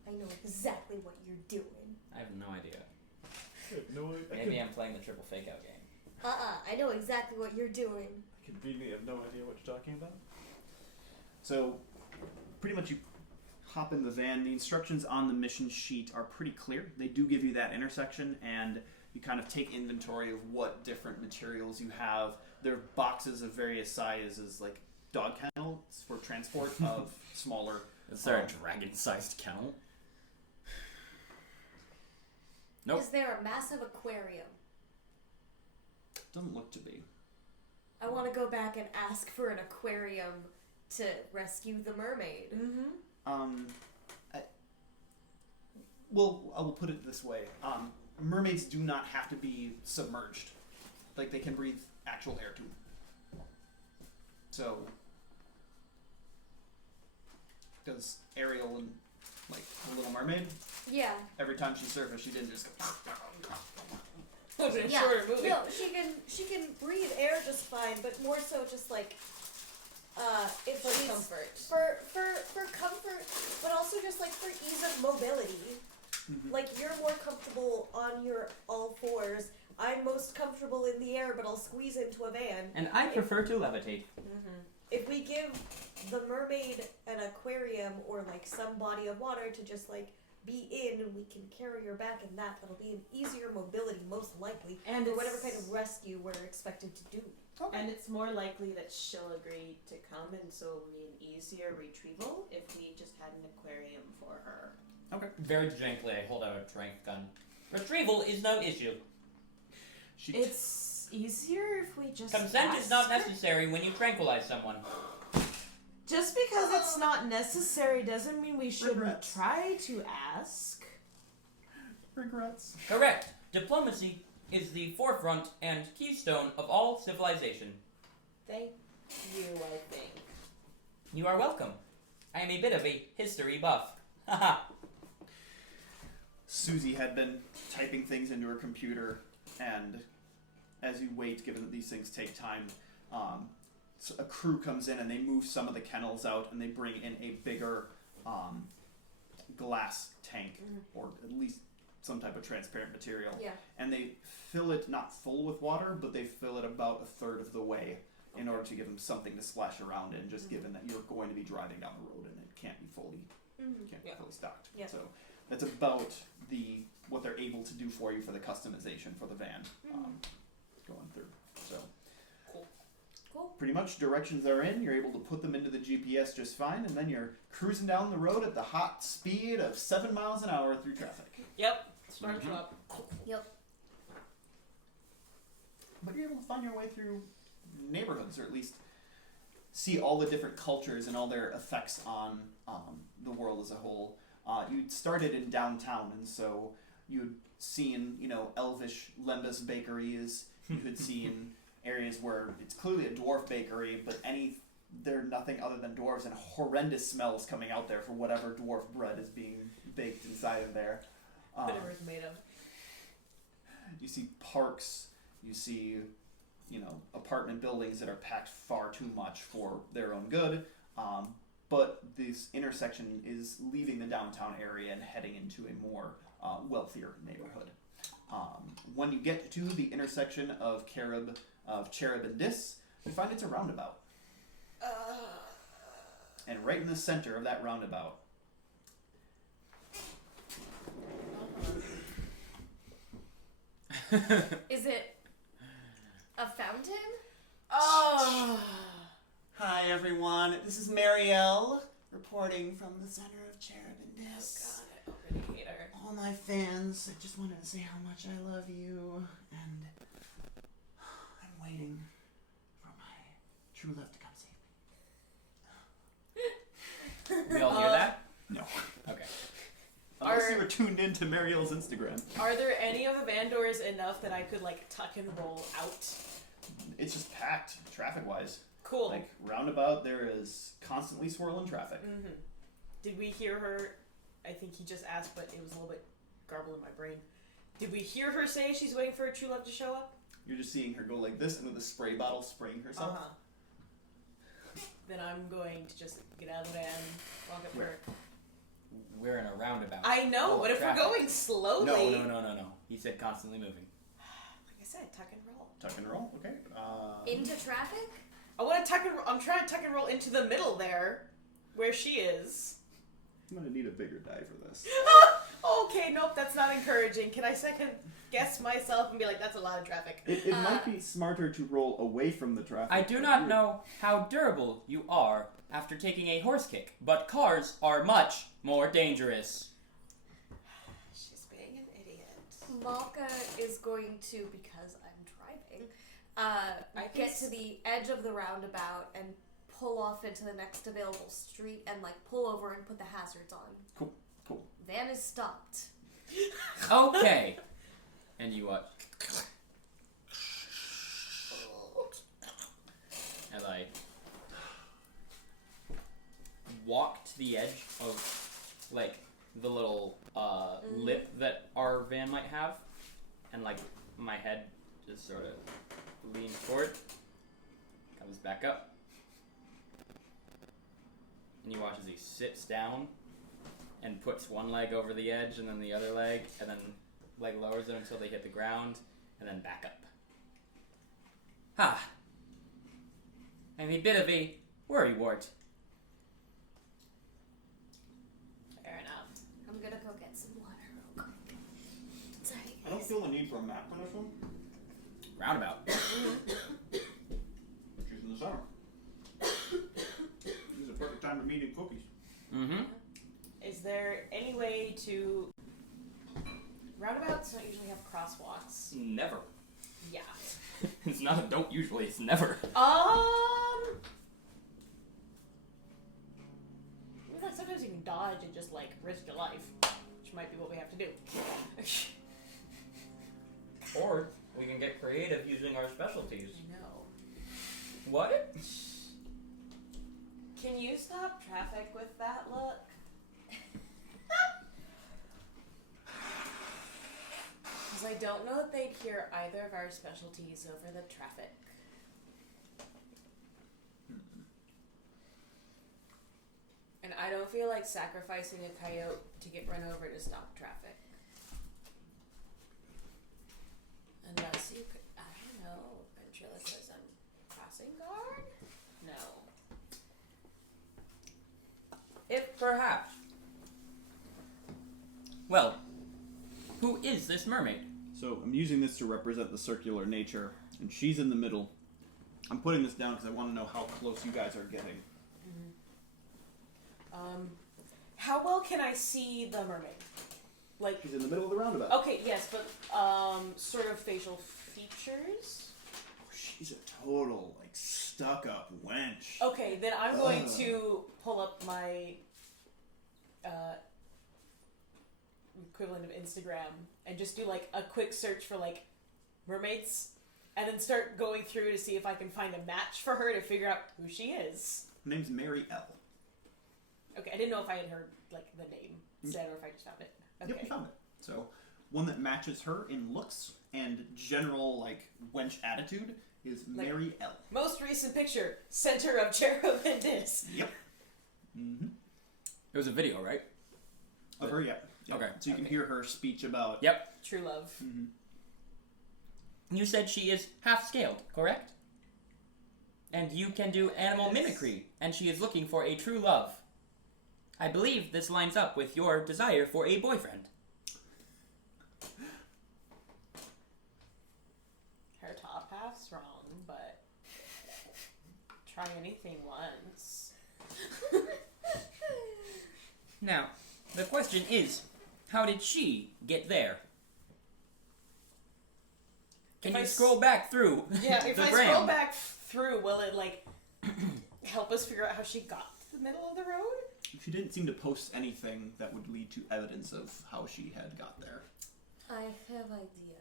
I know exactly what you're doing. I have no idea. No, Maybe I'm playing the triple fake out game. I know exactly what you're doing. Conveniently, I have no idea what you're talking about. So, pretty much you hop in the van. The instructions on the mission sheet are pretty clear. They do give you that intersection, and you kind of take inventory of what different materials you have. There are boxes of various sizes, like dog kennels for transport of smaller. Is there a dragon-sized kennel? Nope. Is there a massive aquarium? Doesn't look to be. I want to go back and ask for an aquarium to rescue the mermaid. Mm-hmm. I will put it this way. Mermaids do not have to be submerged. Like, they can breathe actual air too. So, because Ariel and, like, the Little Mermaid, Yeah. every time she surfaced, she didn't just go... Yeah. Shorter movie. No, she can breathe air just fine, but more so just like if For she's comfort. for comfort, but also just like for ease of mobility. Mhm. Like you're more comfortable on your all fours. I'm most comfortable in the air, but I'll squeeze into a van. And I prefer to levitate. Mm-hmm. If we give the mermaid an aquarium or like some body of water to just like be in, and we can carry her back in that'll be an easier mobility most likely, And for it's- whatever kind of rescue we're expected to do. And it's more likely that she'll agree to come, and so it'll be an easier retrieval if we just had an aquarium for her. Very gently, I hold out a trank gun. Retrieval is no issue. It's easier if we just Consent ask is not her. necessary when you tranquilize someone. Just because it's not necessary doesn't mean we shouldn't Regrets. try to ask. Regrets. Correct. Diplomacy is the forefront and keystone of all civilization. Thank you, I think. You are welcome. I am a bit of a history buff. Haha. Susie had been typing things into her computer, and as you wait, given that these things take time, so a crew comes in and they move some of the kennels out and they bring in a bigger glass tank, or at least some type of transparent material. Yeah. And they fill it not full with water, but they fill it about a third of the way in order to give them something to splash around in, just given that you're going to be driving down the road and it can't be fully Mm-hmm. can't be Yeah. fully stocked. Yeah. So that's about the what they're able to do for you for the customization for the van going through. So Cool. pretty much directions are in. You're able to put them into the GPS just fine, and then you're cruising down the road at the hot speed of 7 miles an hour through traffic. Yep. Start shop. Yep. But you're able to find your way through neighborhoods, or at least see all the different cultures and all their effects on the world as a whole. You started in downtown, and so you'd seen, elvish Lembas bakeries. You had seen areas where it's clearly a dwarf bakery, but they're nothing other than dwarves, and horrendous smells coming out there for whatever dwarf bread is being baked inside of there. Whatever it's made of. You see parks. You see, apartment buildings that are packed far too much for their own good. But this intersection is leaving the downtown area and heading into a more wealthier neighborhood. When you get to the intersection of Cherub and Dis, you find it's a roundabout. And right in the center of that roundabout, Is it a fountain? Oh. hi everyone, this is Marielle reporting from the center of Cherub and Dis. God, I already hate her. All my fans, I just wanted to say how much I love you, and I'm waiting for my true love to come save me. We all hear that? No. Okay. Unless you were tuned into Marielle's Instagram. Are there any of the van doors enough that I could tuck and roll out? It's just packed, traffic-wise. Cool. Like, roundabout, there is constantly swirling traffic. Mm-hmm. Did we hear her? I think he just asked, but it was a little bit garbled in my brain. Did we hear her say she's waiting for her true love to show up? You're just seeing her go like this, and with a spray bottle spraying herself. Then I'm going to just get out of the van, walk up to her. We're in a roundabout. I know, Full but of if we're traffic. going slowly... No. He said constantly moving. Like I said, tuck and roll. Tuck and roll, okay. Into traffic? I want to tuck and roll. I'm trying to tuck and roll into the middle there, where she is. I'm gonna need a bigger die for this. Okay, nope, that's not encouraging. Can I second guess myself and be like, that's a lot of traffic? It might be smarter to roll away from the traffic. I do not know how durable you are after taking a horse kick, but cars are much more dangerous. She's being an idiot. Malka is going to, because I'm driving, can get to the edge of the roundabout and pull off into the next available street and pull over and put the hazards on. Cool. Van is stopped. Okay. And you watch. As I walk to the edge of, the little lip that our van might have, and, my head just sort of leans forward, comes back up, and you watch as he sits down and puts one leg over the edge and then the other leg, and then lowers it until they hit the ground, and then back up. I'm a bit of a worrywart. Fair enough. I'm gonna go get some water real quick. Sorry. I don't feel the need for a map for this one. Roundabout. She's in the summer. This is a perfect time to be eating cookies. Mm-hmm. Is there any way to... Roundabouts don't usually have crosswalks. Never. Yeah. It's not, don't usually, it's never. Sometimes you can dodge and just, risk your life. Which might be what we have to do. Or we can get creative using our specialties. I know. What? Can you stop traffic with that look? Because I don't know that they'd hear either of our specialties over the traffic. And I don't feel like sacrificing a coyote to get run over to stop traffic. Unless you could, I don't know, ventriloquism. Crossing guard? No. If perhaps. Well, Who is this mermaid? So I'm using this to represent the circular nature, and she's in the middle. I'm putting this down because I want to know how close you guys are getting. How well can I see the mermaid? Like, She's in the middle of the roundabout. okay, yes, but sort of facial features. Oh, she's a total, like, stuck-up wench. Okay, then I'm going to pull up my equivalent of Instagram and just do like a quick search for like mermaids, and then start going through to see if I can find a match for her to figure out who she is. Her name's Mary L. Okay, I didn't know if I had heard like the name said or if I just found it. Okay. Yep, you found it. So, one that matches her in looks and general, like, wench attitude is Like- Mary L. Most recent picture, center of cherub and this. Yep. Mm-hmm. It was a video, right? Of her, yep. Okay. So you can Okay. hear her speech about... Yep. True love. You said she is half-scaled, correct? And you can do animal Yes. mimicry, and she is looking for a true love. I believe this lines up with your desire for a boyfriend. Her top half's wrong, but try anything once. Now, the question is, how did she get there? Can If you I scroll back through Yeah, if the I gram? scroll back through, will it like help us figure out how she got to the middle of the road? She didn't seem to post anything that would lead to evidence of how she had got there. I have idea.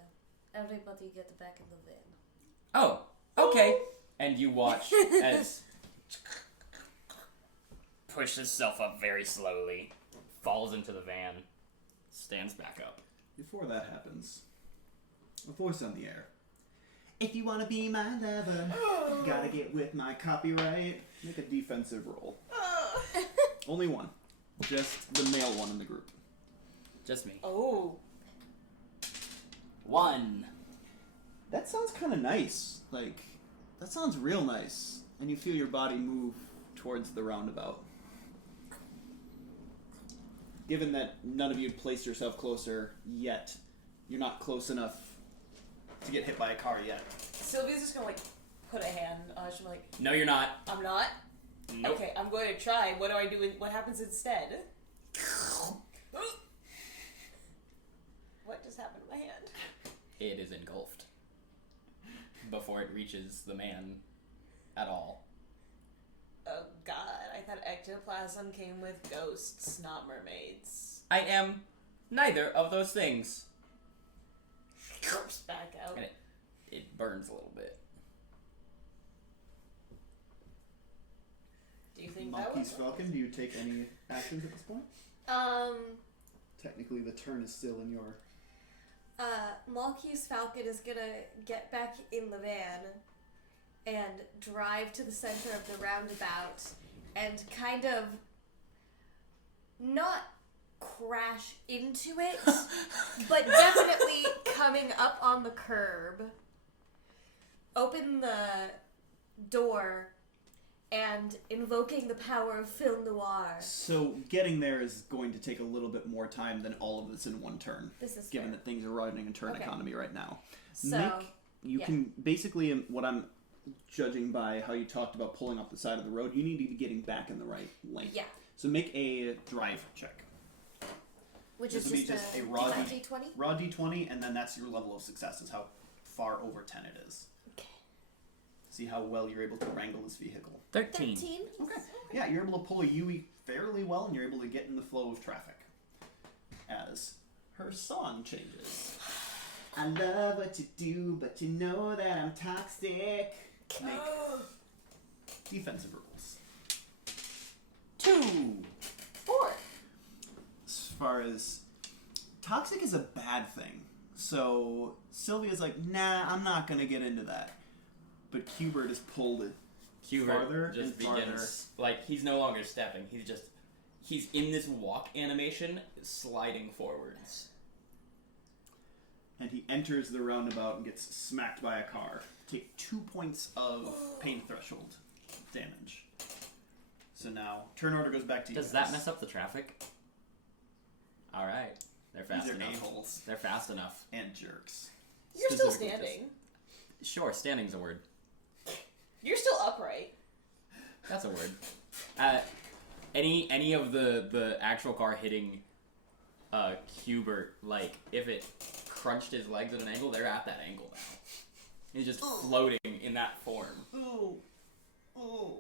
Everybody get back in the van. Oh, okay. And you watch as pushes herself up very slowly, falls into the van, stands back up. Before that happens, a voice on the air. If you want to be my lover, you gotta get with my copyright. Make a defensive roll. Only one. Just the male one in the group. Just me. Oh. 1. That sounds kind of nice. Like, that sounds real nice. And you feel your body move towards the roundabout. Given that none of you had placed yourself closer yet, you're not close enough to get hit by a car yet. Sylvia's just gonna like put a hand. She'll be like, No, you're not. I'm not. Nope. Okay, I'm going to try. What do I do? What happens instead? What just happened to my hand? It is engulfed before it reaches the man at all. Oh God! I thought ectoplasm came with ghosts, not mermaids. I am neither of those things. Corpse back out. And it burns a little bit. Do you think that Monkey's was? Falcon, do you take any actions at this point? Technically, the turn is still in your... Malky's Falcon is gonna get back in the van and drive to the center of the roundabout and kind of not crash into it, but definitely coming up on the curb, open the door, and invoking the power of film noir. So, getting there is going to take a little bit more time than all of this in one turn. This is given fair. that things are running a turn Okay. economy right now. So, Nick, you yeah. can basically, what I'm judging by how you talked about pulling off the side of the road, you need to be getting back in the right lane. Yeah. So make a drive check. Which This is will be just just a raw D20? Raw d20, and then that's your level of success, is how far over 10 it is. Okay. See how well you're able to wrangle this vehicle. 13. 13? Okay. Yeah, you're able to pull a Yui fairly well, and you're able to get in the flow of traffic. As her song changes. I love what you do, but you know that I'm toxic. Make defensive rules. 2. 4. As far as toxic is a bad thing, so Sylvia's like, nah, I'm not gonna get into that. But Hubert has pulled it farther Hubert just and farther. begins, like, he's no longer stepping. He's in this walk animation, sliding forwards. And he enters the roundabout and gets smacked by a car. Take 2 points of pain threshold damage. So now, turn order goes back to you. Does that mess up the traffic? Alright. They're fast These are enough. a-holes. They're fast enough. And jerks. You're still Specifically standing. Sure, standing's a word. You're still upright. That's a word. Any of the actual car hitting Hubert, like, if it crunched his legs at an angle, they're at that angle now. He's just floating in that form. Ooh. Ooh.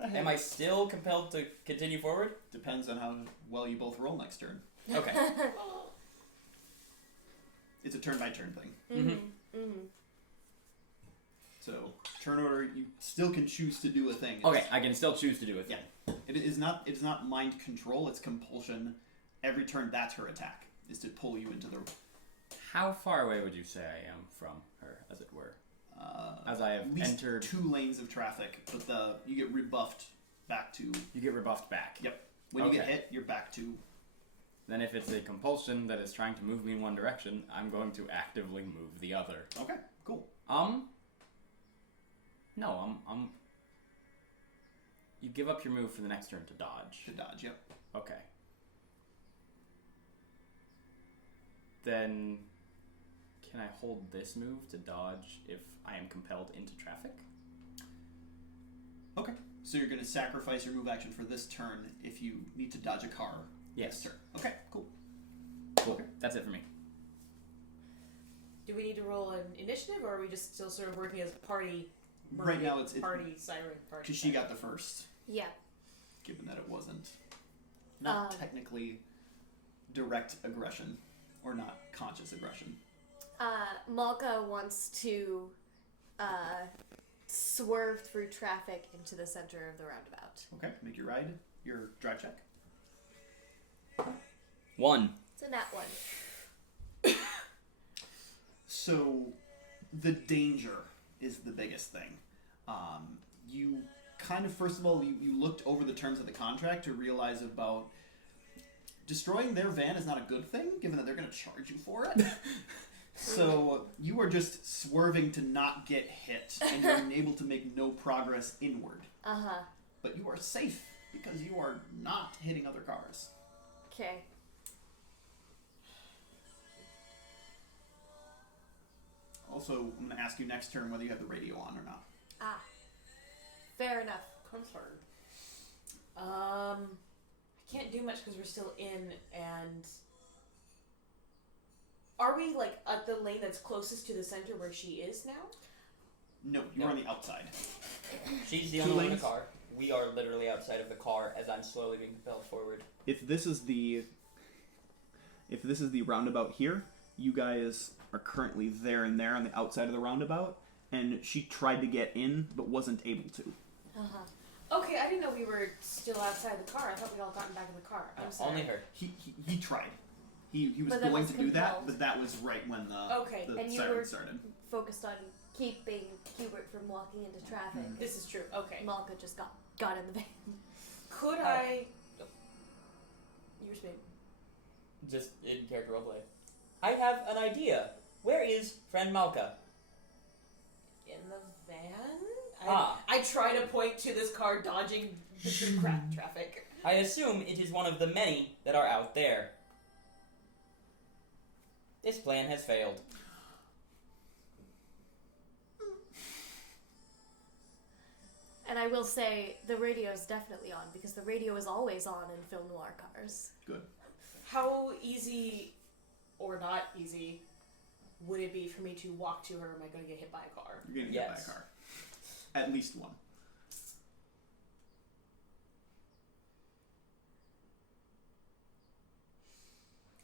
Am I still compelled to continue forward? Depends on how well you both roll next turn. Okay. It's a turn-by-turn thing. Mm-hmm. Mm-hmm. So, turn order, you still can choose to do a thing. Okay, I can still choose to do a thing. Yeah. It is not mind control, it's compulsion. Every turn, that's her attack, is to pull you into the... How far away would you say I am from her, as it were? As I have at least entered... 2 lanes of traffic, but you get rebuffed back to... You get rebuffed back. Yep. When you get Okay. hit, you're back to... Then if it's a compulsion that is trying to move me in one direction, I'm going to actively move the other. Okay, cool. No, you give up your move for the next turn to dodge. To dodge, yep. Okay. Then, can I hold this move to dodge if I am compelled into traffic? Okay. So you're going to sacrifice your move action for this turn if you need to dodge a car. Yes. This turn. Okay, cool. Cool. Okay. That's it for me. Do we need to roll an initiative, or are we just still sort of working as party? Right now it's party siren party. because she got the first, Yeah. given that it wasn't not technically direct aggression or not conscious aggression. Malka wants to swerve through traffic into the center of the roundabout. Okay, make your drive check. 1. It's a nat 1. So, the danger is the biggest thing. You kind of, first of all, you looked over the terms of the contract to realize about destroying their van is not a good thing, given that they're going to charge you for it. So, you are just swerving to not get hit, and you're able to make no progress inward. Uh-huh. But you are safe, because you are not hitting other cars. Okay. Also, I'm going to ask you next turn whether you have the radio on or not. Ah. Fair enough. Confirmed. I can't do much because we're still in, and are we like at the lane that's closest to the center where she is now? No, you're on the outside. She's the Two only one in the lanes? car. We are literally outside of the car as I'm slowly being propelled forward. If this is the roundabout here, you guys are currently there and there on the outside of the roundabout, and she tried to get in but wasn't able to. Uh-huh. Okay, I didn't know we were still outside the car. I thought we'd all gotten back in the car. I'm sorry. Only her. He tried. He was But that going was to do that, compelled. but that was right when the Okay, and you siren were started. focused on keeping Hubert from walking into traffic. This is true. Okay. Malka just got in the van. Could I? You were speaking. Just in character roleplay. I have an idea. Where is friend Malka? In the van? Ah. I try to point to this car dodging the crap traffic. I assume it is one of the many that are out there. This plan has failed. And I will say the radio is definitely on because the radio is always on in film noir cars. Good. How easy or not easy would it be for me to walk to her? Am I going to get hit by a car? You're getting hit by a Yes. car. At least one.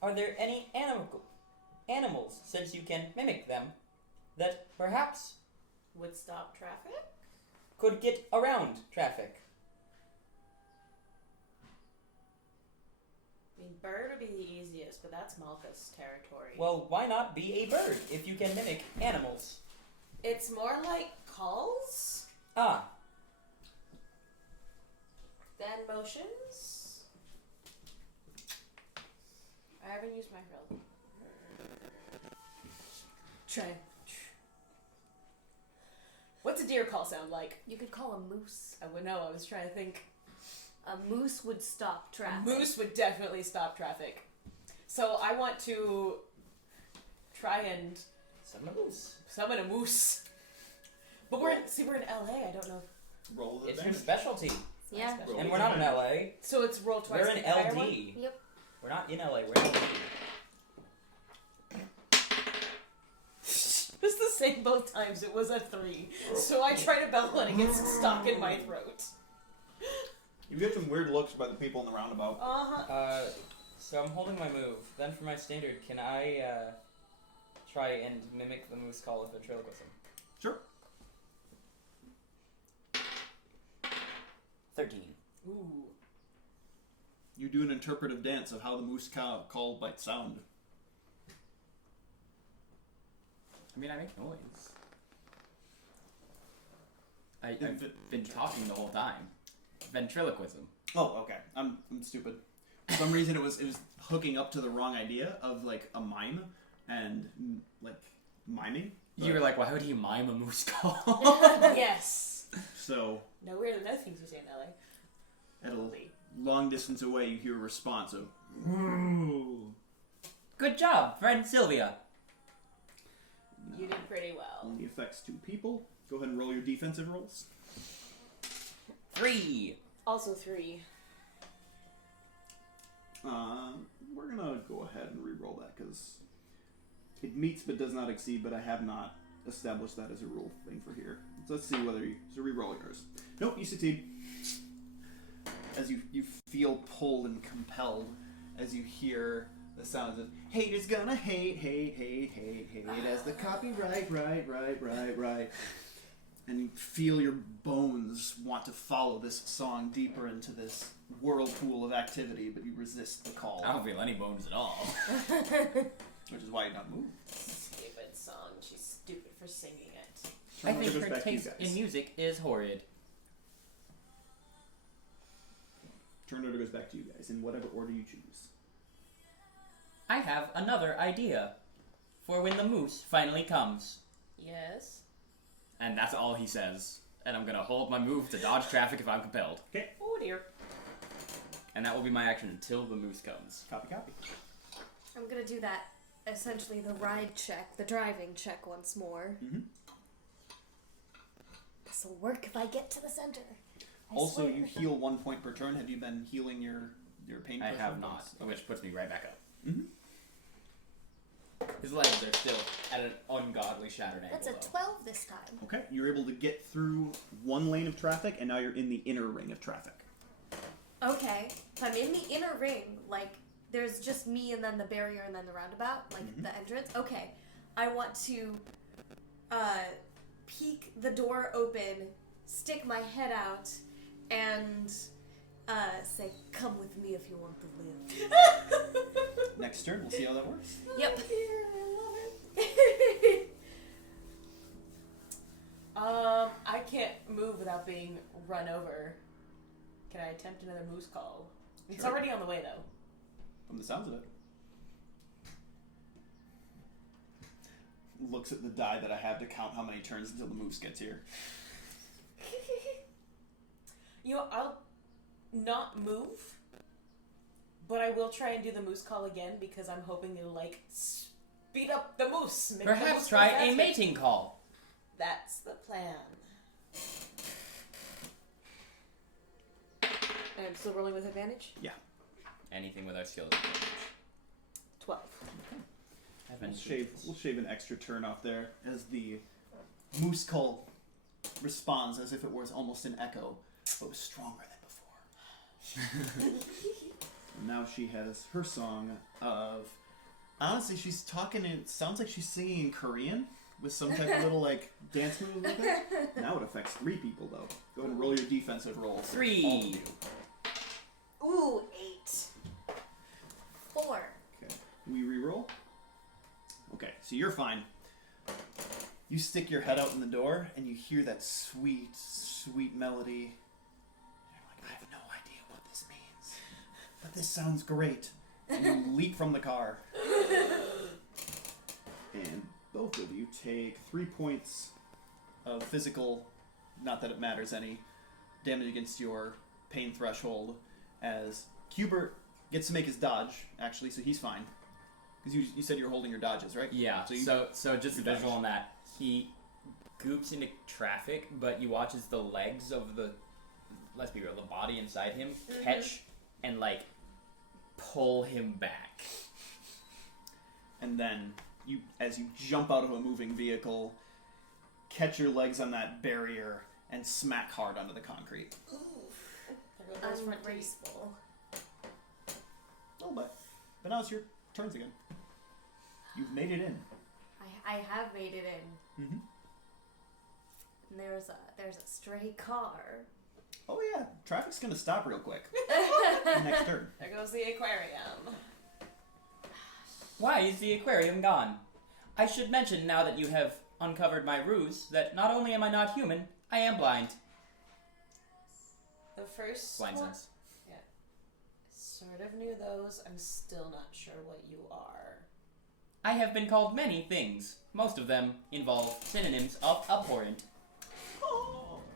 Are there any animals, since you can mimic them, that perhaps Would stop traffic? could get around traffic? I mean, bird would be the easiest, but that's Malka's territory. Well, why not be a bird if you can mimic animals? It's more like calls Ah, than motions. I haven't used my frill. Try. What's a deer call sound like? You could call a moose. I would know. I was trying to think. A moose would stop A traffic. moose would definitely stop traffic. So I want to try and Summon a moose. summon a moose. But we're in LA. I don't know. Roll the It's your advantage. specialty. Yeah. Special. And we're not in LA. So it's roll twice. We're in the higher LD. one? Yep. We're not in LA, we're in LD. It's the same both times. It was a 3. So I try to bellow and it gets stuck in my throat. You get some weird looks by the people in the roundabout. Uh-huh. So I'm holding my move. Then for my standard, can I try and mimic the moose call with ventriloquism? Sure. 13. Ooh. You do an interpretive dance of how the moose call might sound. I mean, I make noise. I've been talking the whole time. Ventriloquism. Oh, okay. I'm stupid. For some reason, it was hooking up to the wrong idea of like a mime and like miming. You were like, why would he mime a moose call? Yes. So No weirder than other things we say in LA. at a long distance away, you hear a response of Good job, friend Sylvia. You did pretty well. only affects 2 people. Go ahead and roll your defensive rolls. 3. Also 3. We're gonna go ahead and re-roll that because it meets but does not exceed. But I have not established that as a rule thing for here. So let's see whether you re-roll yours. Nope, you succeed. As you feel pulled and compelled as you hear the sounds of haters gonna hate as the copyright right. And you feel your bones want to follow this song deeper into this whirlpool of activity, but you resist the call. I don't feel any bones at all. Which is why you're not moved. Stupid song. She's stupid for singing it. I think Goes her back to you taste guys. in music is horrid. Turn order goes back to you guys in whatever order you choose. I have another idea for when the moose finally comes. Yes. And that's all he says. And I'm gonna hold my move to dodge traffic if I'm compelled. Oh dear. And that will be my action until the moose comes. Copy. I'm gonna do that, essentially the ride check, the driving check once more. Mm-hmm. This'll work if I get to the center. I Also, swear. you heal 1 point per turn. Have you been healing your pain I pressure? have not, which puts me right back up. Mm-hmm. His legs are still at an ungodly shattered angle. That's a though. 12 this time. Okay, you're able to get through 1 lane of traffic, and now you're in the inner ring of traffic. Okay, if I'm in the inner ring, like, there's just me and then the barrier and then the roundabout, like the entrance. Okay, I want to peek the door open, stick my head out, and say, come with me if you want to live. Next turn, we'll see how that works. Yep. I can't move without being run over. Can I attempt another moose call? It's Sure. already on the way though. From the sounds of it. Looks at the die that I have to count how many turns until the moose gets here. You know, I'll not move, but I will try and do the moose call again because I'm hoping it'll like speed up the moose. Make the Perhaps moose try go a faster. mating call. That's the plan. And I'm still rolling with advantage? Anything with our skills. 12. We'll shave an extra turn off there as the moose call responds as if it was almost an echo, but was stronger than before. And now she has her song of... Honestly, she's talking, it sounds like she's singing in Korean with some type of little, like, dance move with it. Now it affects 3 people, though. Go ahead and roll your defensive rolls. 3. All of you. Ooh, 8. 4. Okay. We re-roll? Okay, so you're fine. You stick your head out in the door, and you hear that sweet, sweet melody. And you're like, I have no idea what this means, but this sounds great. And you leap from the car. And both of you take 3 points of physical, not that it matters any, damage against your pain threshold, as Hubert gets to make his dodge, actually, so he's fine. Because you said you were holding your dodges, right? Yeah. So you- So just a you visual dodge. on that. He goops into traffic, but you watch as the legs of the, let's be real, the body inside him catch and like pull him back. And then as you jump out of a moving vehicle, catch your legs on that barrier and smack hard onto the concrete. There go those front teeth. Ungraceful. A little bit. But now it's your turns again. You've made it in. I have made it in. Mm-hmm. And there's a stray car. Oh yeah, traffic's gonna stop real quick. Next turn. There goes the aquarium. Why is the aquarium gone? I should mention now that you have uncovered my ruse that not only am I not human, I am blind. The first Blind one, sense. sort of knew those. I'm still not sure what you are. I have been called many things. Most of them involve synonyms of abhorrent.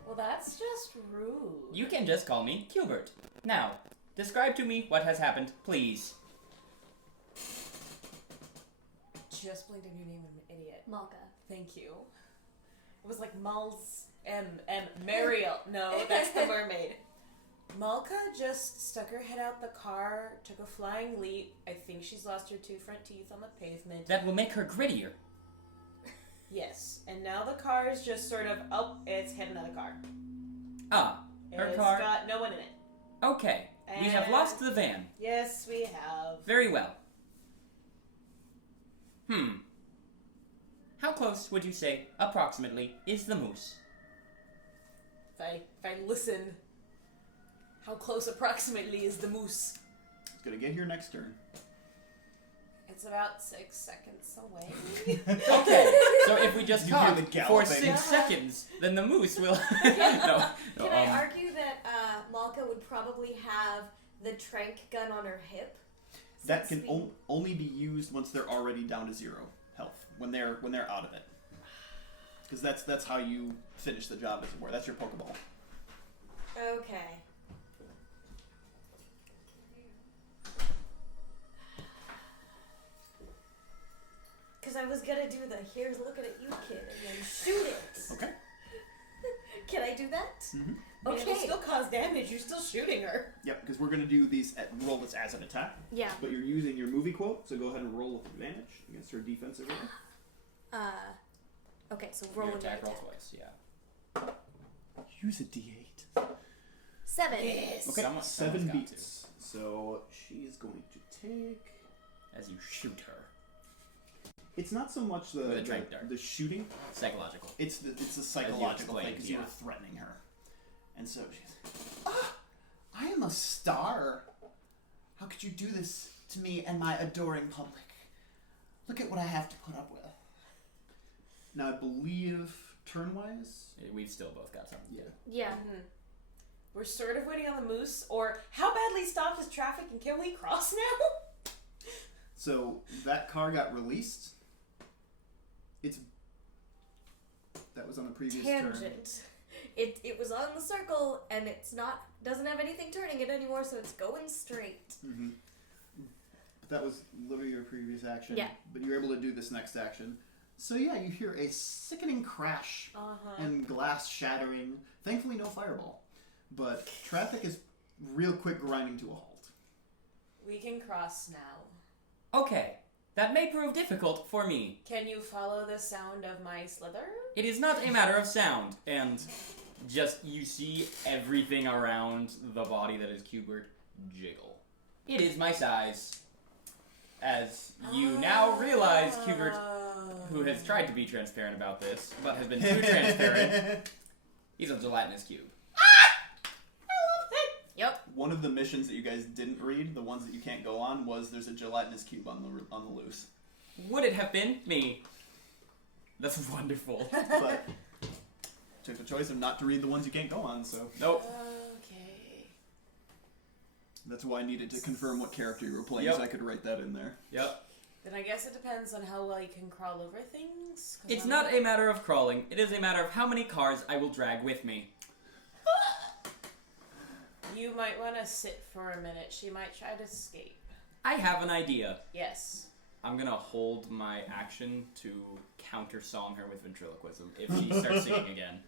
Well, that's just rude. You can just call me Cubert. Now, describe to me what has happened, please. Just blinked on your name, I'm an idiot. Malka. Thank you. It was like Mal's Mariel. No, that's the mermaid. Malka just stuck her head out the car, took a flying leap. I think she's lost her 2 front teeth on the pavement. That will make her grittier. Yes, and now the car is just sort of, it's hit another car. Ah, her It's car. got no one in it. Okay, we have And- lost the van. Yes, we have. Very well. How close would you say, approximately, is the moose? If I listen, how close approximately is the moose? It's gonna get here next turn. It's about 6 seconds away. Okay, so if we just You hear talk the for galloping. 6 seconds, then the moose will... Can no, I argue that Malka would probably have the trank gun on her hip? That can Since we- only be used once they're already down to 0 health. When they're out of it. Because that's how you finish the job, as it were. That's your Pokeball. Okay. Because I was gonna do the here's looking at you kid and then shoot it. Okay. Can I do that? Mm-hmm. Okay. It'll Okay. still cause damage. You're still shooting her. Yep, because we're gonna do these roll this as an attack. Yeah. But you're using your movie quote, so go ahead and roll with advantage against her defensive roll. Okay, so Your roll attack attack. roll twice, yeah. Use a D8. 7. Yes. Okay, Someone's 7 got beats. So she's going to take. As you shoot her. It's not so much With a trank dart. the shooting. Psychological. It's the psychological thing explained, because you yeah. were threatening her, and so she's. I am a star. How could you do this to me and my adoring public? Look at what I have to put up with. Now I believe turn-wise. We've still both got something. Yeah. Yeah. Mhm. We're sort of waiting on the moose, or how badly stopped is traffic, and can we cross now? So that car got released. That was on the previous turn. Tangent. It was on the circle and doesn't have anything turning it anymore, so it's going straight. Mm-hmm. But that was literally your previous action. Yeah. But you were able to do this next action. So yeah, you hear a sickening crash and glass shattering. Thankfully, no fireball. But traffic is real quick grinding to a halt. We can cross now. Okay, that may prove difficult for me. Can you follow the sound of my slither? It is not a matter of sound, and just you see everything around the body that is Cubert jiggle. It is my size. As you now realize, Cubert, who has tried to be transparent about this, but has been too transparent, he's a gelatinous cube. Yep. One of the missions that you guys didn't read, the ones that you can't go on, was there's a gelatinous cube on the loose. Would it have been me? That's wonderful. But took the choice of not to read the ones you can't go on, so Nope. Okay. that's why I needed to confirm what character you were playing, Yep. so I could write that in there. Yep. Then I guess it depends on how well you can crawl over things. 'cause It's I'm not a matter of crawling. It is a matter of how many cars I will drag with me. You might want to sit for a minute. She might try to escape. I have an idea. Yes. I'm gonna hold my action to counter song her with ventriloquism if she starts singing again.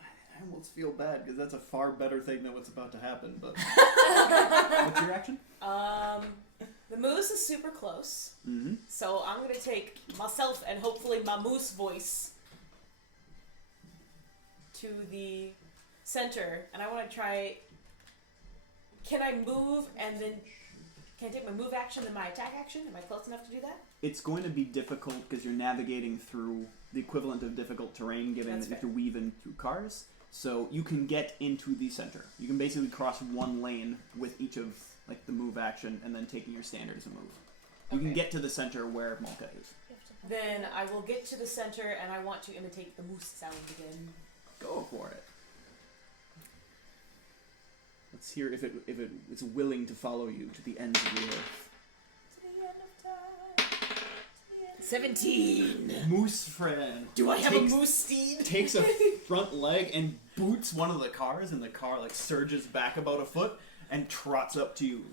I almost feel bad because that's a far better thing than what's about to happen. But what's your action? The moose is super close, Mm-hmm. so I'm gonna take myself and hopefully my moose voice to the center, and I want to try. Can I move and then? Can I take my move action and my attack action? Am I close enough to do that? It's going to be difficult because you're navigating through the equivalent of difficult terrain, given That's that you have fair. to weave in through cars. So you can get into the center. You can basically cross one lane with each of like the move action, and then taking your standard as a move. You can Okay. get to the center where Malka is. Then I will get to the center, and I want to imitate the moose sound again. Go for it. Let's hear if it's willing to follow you to the ends of the earth. To the end of time. To the end. 17. Moose friend. Do I have takes, a moose steed? Takes a front leg and boots one of the cars, and the car like surges back about a foot and trots up to you.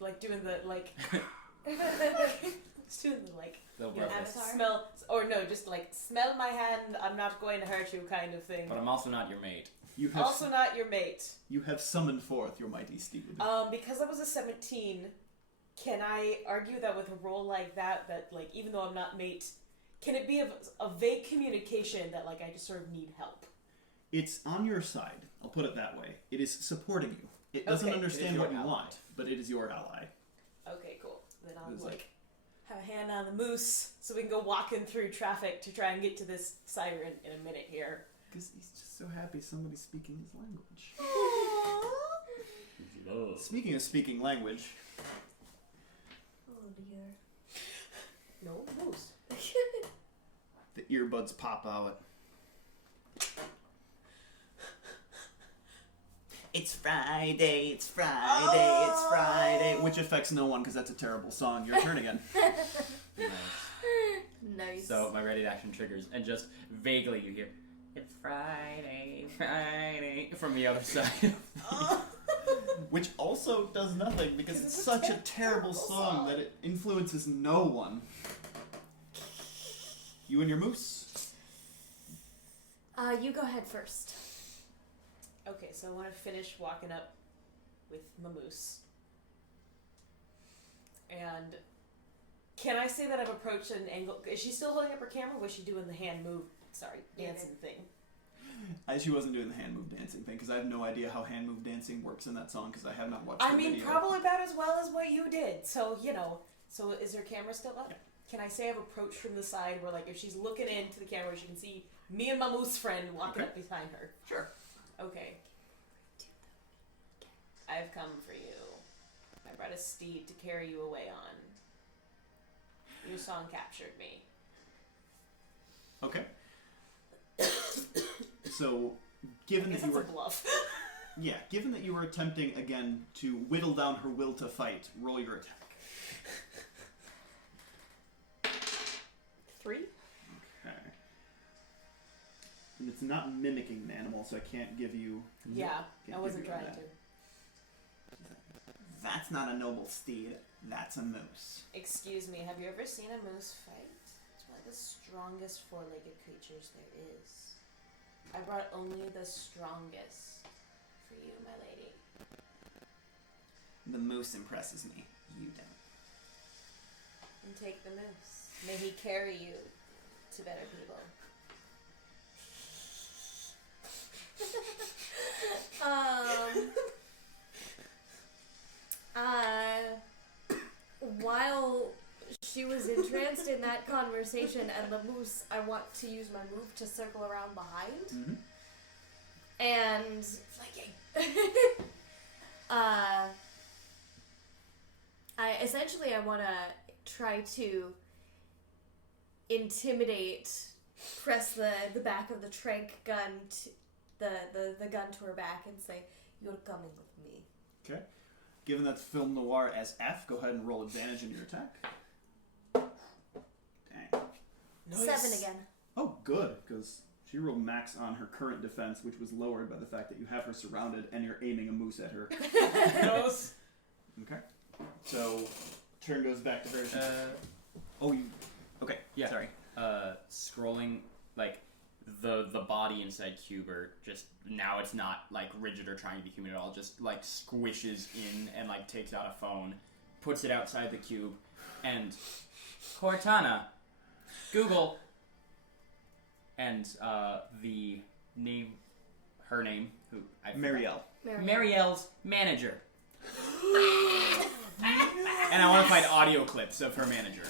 Like doing the like. It's doing the like. They'll You know, breakfast. Avatar? smell, or no, just like smell my hand. I'm not going to hurt you, kind of thing. But I'm also not your mate. You have Also, not your mate. you have summoned forth your mighty steed. Because I was a 17, can I argue that with a roll like that, like even though I'm not mate, can it be a vague communication that like I just sort of need help? It's on your side. I'll put it that way. It is supporting you. It doesn't Okay. It is understand your what you ally. want, but it is your ally. Okay, cool. Then I'll It's like have a hand on the moose so we can go walking through traffic to try and get to this siren in a minute here. Because he's just so happy somebody's speaking his language. Love. Speaking of speaking language, Oh dear. No moose. the earbuds pop out. It's Friday, it's Friday, it's Friday. Which affects no one because that's a terrible song. Your turn again. Nice. Nice. So my ready to action triggers, and just vaguely you hear, "It's Friday, Friday," from the other side. Which also does nothing because it's such a terrible song that it influences no one. You and your moose? You go ahead first. Okay, so I want to finish walking up with my moose. And can I say that I've approached an angle? Is she still holding up her camera? Or was she doing the hand move? Sorry, dancing thing. She wasn't doing the hand move dancing thing because I have no idea how hand move dancing works in that song because I have not watched I the mean, video. probably about as well as what you did. So, you know. So is her camera still up? Yeah. Can I say I've approached from the side where, like, if she's looking into the camera, she can see me and my moose friend walking Okay. up behind her? Sure. Okay. I've come for you. I brought a steed to carry you away on. Your song captured me. Okay. So, I given guess that you that's were a bluff. given that you were attempting again to whittle down her will to fight, roll your attack. 3? Okay. And it's not mimicking an animal, so I can't give you. Yeah, Can't I wasn't give you trying that. to. That's not a noble steed. That's a moose. Excuse me, have you ever seen a moose fight? It's one of the strongest four-legged creatures there is. I brought only the strongest for you, my lady. The moose impresses me. You don't. And take the moose. May he carry you to better people. While she was entranced in that conversation and the moose, I want to use my move to circle around behind. Mm-hmm. And Flanking. I essentially want to try to intimidate, press the back of the trank gun to the gun to her back and say, "You're coming with me." Okay. Given that's film noir as F, go ahead and roll advantage in your attack. Dang. Nice. 7 again. Oh, good, because She rolled max on her current defense, which was lowered by the fact that you have her surrounded and you're aiming a moose at her. Gross. Okay. So, turn goes back to her. Okay, Yeah. sorry. Scrolling, like, the body inside Cuber, just, now it's not, like, rigid or trying to be human at all, just, like, squishes in and, like, takes out a phone, puts it outside the cube, and Cortana, Google, and, the name, her name, who, I forgot. Marielle. Marielle's manager. And I want to find audio clips of her manager,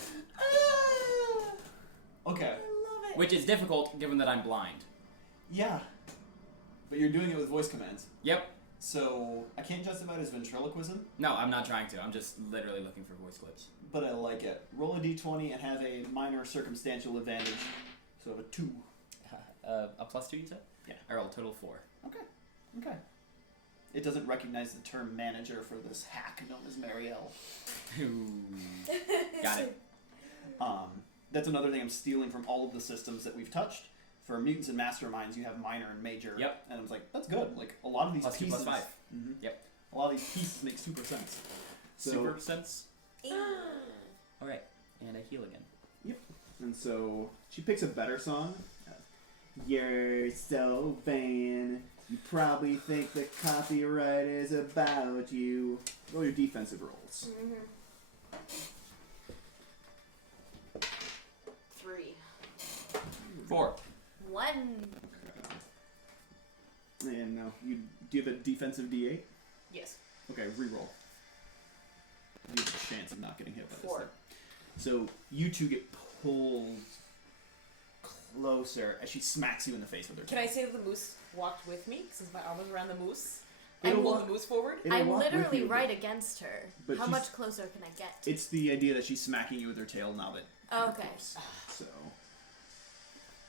Okay. Love it. which is difficult given that I'm blind. Yeah. But you're doing it with voice commands. Yep. So, I can't justify it as ventriloquism, No, I'm not trying to. I'm just literally looking for voice clips. but I like it. Roll a d20 and have a minor circumstantial advantage. So, I have a 2. A +2, you said? Yeah. I rolled a total of 4. Okay. It doesn't recognize the term manager for this hack known as Marielle. Got it. That's another thing I'm stealing from all of the systems that we've touched. For mutants and masterminds, you have minor and major. Yep. And I was like, that's good. Like, a lot of these +2, pieces... +5. Mhm. Yep. A lot of these pieces make super sense. So, Super sense. Alright. And I heal again. And so, she picks a better song. You're so vain. You probably think the copyright is about you. Roll your defensive rolls. 3. 4. 1. And now, do you have a defensive D8? Yes. Okay, reroll. You have a chance of not getting hit by this 4. thing. So, you two get pulled closer as she smacks you in the face with her Can I say that the moose walked with me since my arm was around the moose? It'll I pulled walk- the moose forward. It'll I'm walk with literally you, right against her. but How she's- much closer can I get? It's the idea that she's smacking you with her tail now that you're Okay. close. So,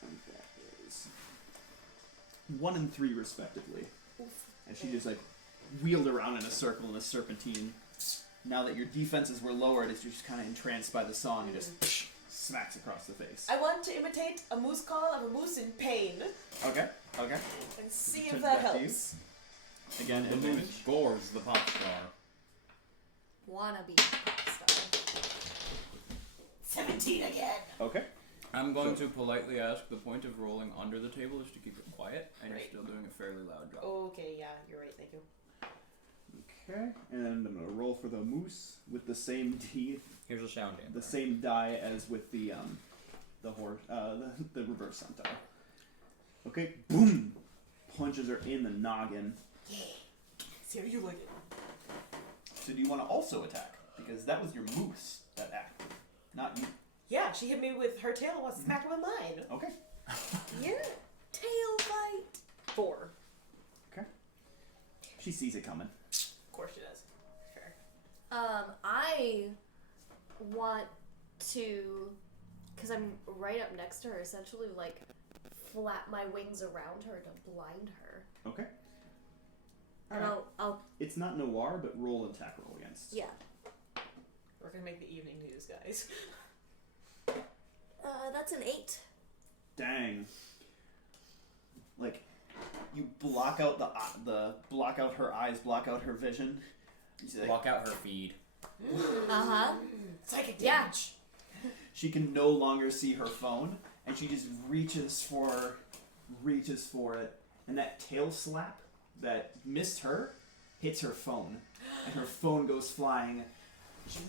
that is 1 and 3 respectively. And she just like wheeled around in a circle in a serpentine. Now that your defenses were lowered, it's just kind of entranced by the song and just smacks across the face. I want to imitate a moose call of a moose in pain Okay. and see Turns if that back to you. helps. Again, The advantage. moose gores the pop star. Wanna be a pop star. 17 again. Okay. I'm going to politely ask, the point of rolling under the table is to keep it quiet, and Right. you're still doing a fairly loud drop. Okay, yeah, you're right. Thank you. Okay. And I'm gonna roll for the moose with the same Here's a sound damper. the same die as with the horse, the reverse centaur. Okay, boom! Punches her in the noggin. See how you like it. So do you want to also attack? Because that was your moose that acted, not you. Yeah, she hit me with her tail and wants to smack her with mine. Okay. Yeah. Tail bite. 4. She sees it coming. Of course she does. Fair. I want to, because I'm right up next to her, essentially like flap my wings around her to blind her. Okay. And Alright. I'll It's not noir, but roll and attack roll against. yeah. We're gonna make the evening news, guys. That's an 8. Dang. Like, you block out the block out her eyes, block out her vision. You see, like, Block out her feed. Uh-huh. Psychic Yeah. damage. she can no longer see her phone, and she just reaches for it, and that tail slap that missed her hits her phone, and her phone goes flying. She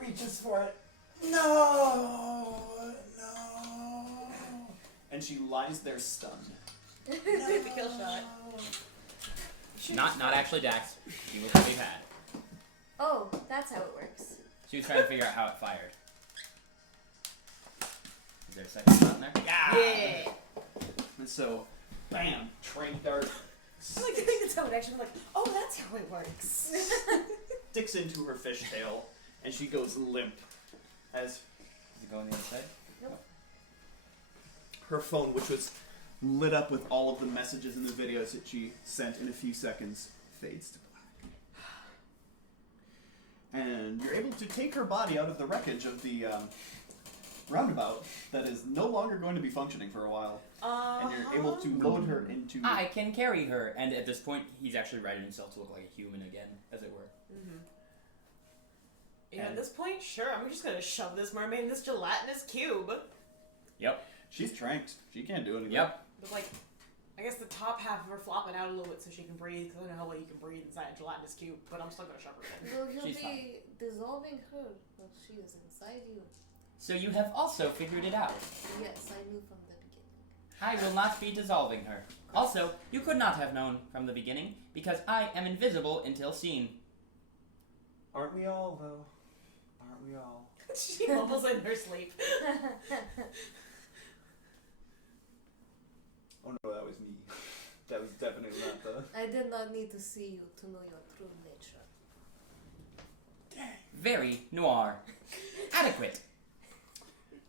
reaches for it. No. And she lies there stunned. Take the kill shot. Not actually Dax. He was pretty bad. Oh, that's how it works. She was trying to figure out how it fired. Is there a second shot in there? Yeah. And so, bam, trank dart I like to think that's how it actually like, oh, that's how it works. sticks into her fishtail, and she goes limp as Does it go on the other side? her phone, which was lit up with all of the messages and the videos that she sent in a few seconds, fades to black. And you're able to take her body out of the wreckage of the roundabout that is no longer going to be functioning for a while. And you're able to load her into... I can carry her. And at this point, he's actually righted himself to look like a human again, as it were. Mm-hmm. Yeah, at this point, sure, I'm just gonna shove this mermaid in this gelatinous cube. Yep. She's tranked. She can't do anything. Yep. With, like, I guess the top half of her flopping out a little bit so she can breathe, because I don't know how well you can breathe inside a gelatinous cube, but I'm still gonna shove her in. Will you She's be fine. dissolving her while she is inside you? So you have also figured it out. Yes, I knew from the beginning. I will not be dissolving her. Also, you could not have known from the beginning, because I am invisible until seen. Aren't we all, though? Aren't we all? She mumbles in her sleep. Oh no, that was me. That was definitely not the... I did not need to see you to know your true nature. Very noir. Adequate.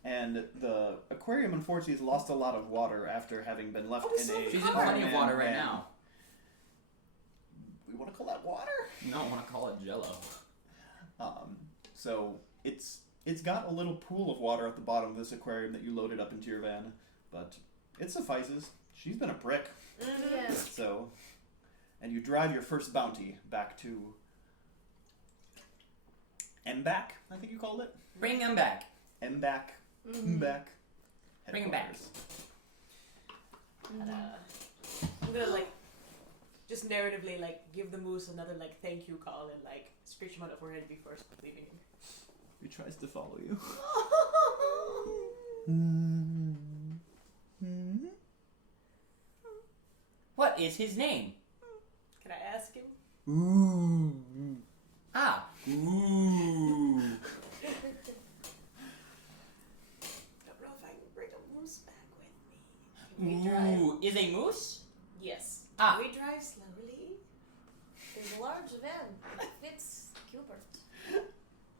And the aquarium, unfortunately, has lost a lot of water after having been left in a... She's in plenty of water right now. We want to call that water? No, I want to call it Jello. So it's got a little pool of water at the bottom of this aquarium that you loaded up into your van, but it suffices. She's been a prick. Yes. So, and you drive your first bounty back to Mbak, I think you called it. Bring him back. Mbak. Mhm. Mbak. Bring him back. I'm gonna, like, just narratively, like, give the moose another, like, thank you call and, like, screech him out of forehead before leaving him. He tries to follow you. What is his name? Can I ask him? Ah. Ooh. I don't know if I can bring a moose back with me. Can we drive? Ooh. Is a moose? Yes. Ah. Can we drive slowly? It's a large van. It fits Cubert.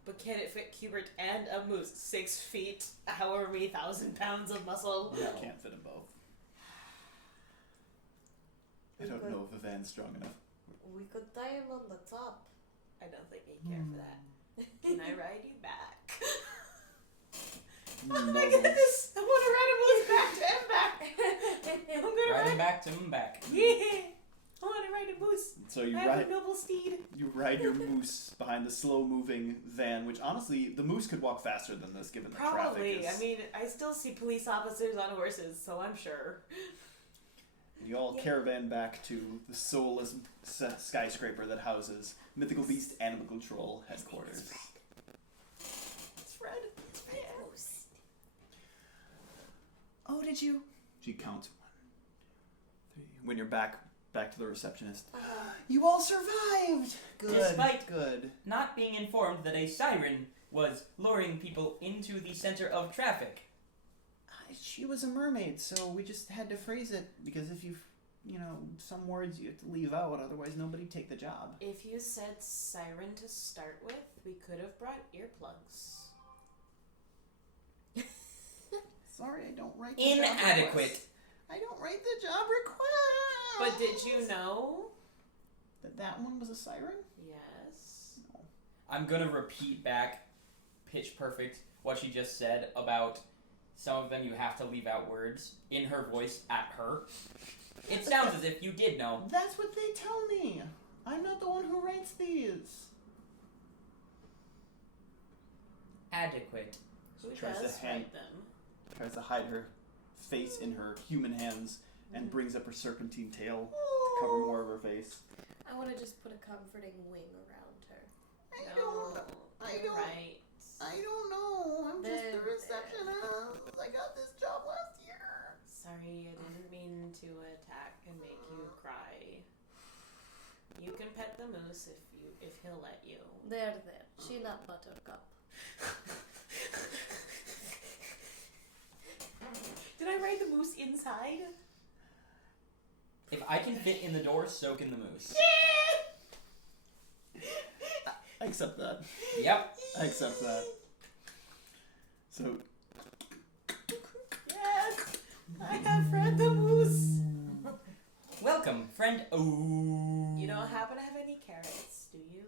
But can it fit Cubert and a moose? 6 feet, however many 1,000 pounds of muscle? You can't fit them both. I don't know if the van's strong enough. We could tie him on the top. I don't think he'd care for that. Can I ride you back? Oh my goodness! I want to ride a moose back to M back. I'm gonna Ride him ride. back to him back. Yeah, I want to ride a moose. So you I have ride a noble steed. you ride your moose behind the slow-moving van, which honestly, the moose could walk faster than this, given the Probably. traffic is... I mean, I still see police officers on horses, so I'm sure. You all caravan back to the soulless skyscraper that houses Mythical Beast Animal Control headquarters. It's Fred. It's Fred. Oh, did you? She counts 1, 2, 3. When you're back to the receptionist. You all survived. Good. Despite- good. Not being informed that a siren was luring people into the center of traffic. She was a mermaid, so we just had to phrase it because if some words you have to leave out, otherwise nobody'd take the job. If you said siren to start with, we could have brought earplugs. Sorry, I don't write the job Inadequate. request. I don't write the job request. But did you know? that one was a siren? Yes. I'm gonna repeat back, pitch perfect, what she just said about some of them you have to leave out words in her voice at her. It sounds as if you did know. That's what they tell me. I'm not the one who writes these. Adequate. Who Tries to does hand- write them? Tries to hide her face in her human hands and brings up her serpentine tail to cover more of her face. I want to just put a comforting wing around her. You're right. I don't know. I'm just a receptionist. I got this job last year. Sorry, I didn't mean to attack and make you cry. You can pet the moose if he'll let you. There. She not Buttercup. Did I ride the moose inside? If I can fit in the door, so can the moose. I accept that. Yep. I accept that. So, Yes! I have Fred the moose! Welcome, friend. Oh. You don't happen to have any carrots, do you?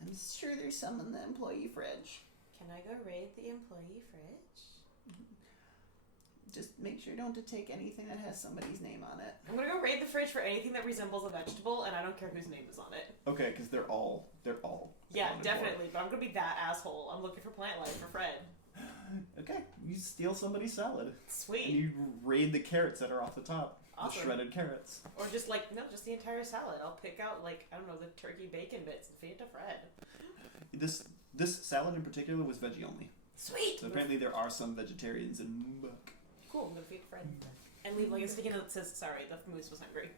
I'm sure there's some in the employee fridge. Can I go raid the employee fridge? Just make sure don't to take anything that has somebody's name on it. I'm gonna go raid the fridge for anything that resembles a vegetable, and I don't care whose name is on it. Okay, because they're all. Yeah, accounted for. definitely. But I'm gonna be that asshole. I'm looking for plant life for Fred. Okay, you steal somebody's salad. And Sweet. you raid the carrots that are off the top. Awesome. The shredded carrots. Or just just the entire salad. I'll pick out I don't know, the turkey bacon bits and feed it to Fred. This salad in particular was veggie only. Sweet. So apparently there are some vegetarians in Muck. Cool. I'm gonna feed Fred. And leave a sticky note that says, "Sorry, the moose was hungry."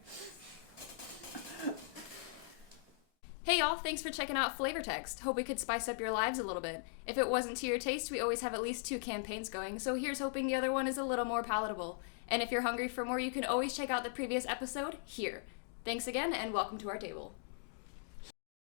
Hey y'all, thanks for checking out FlavorText. Hope we could spice up your lives a little bit. If it wasn't to your taste, we always have at least 2 campaigns going, so here's hoping the other one is a little more palatable. And if you're hungry for more, you can always check out the previous episode here. Thanks again, and welcome to our table.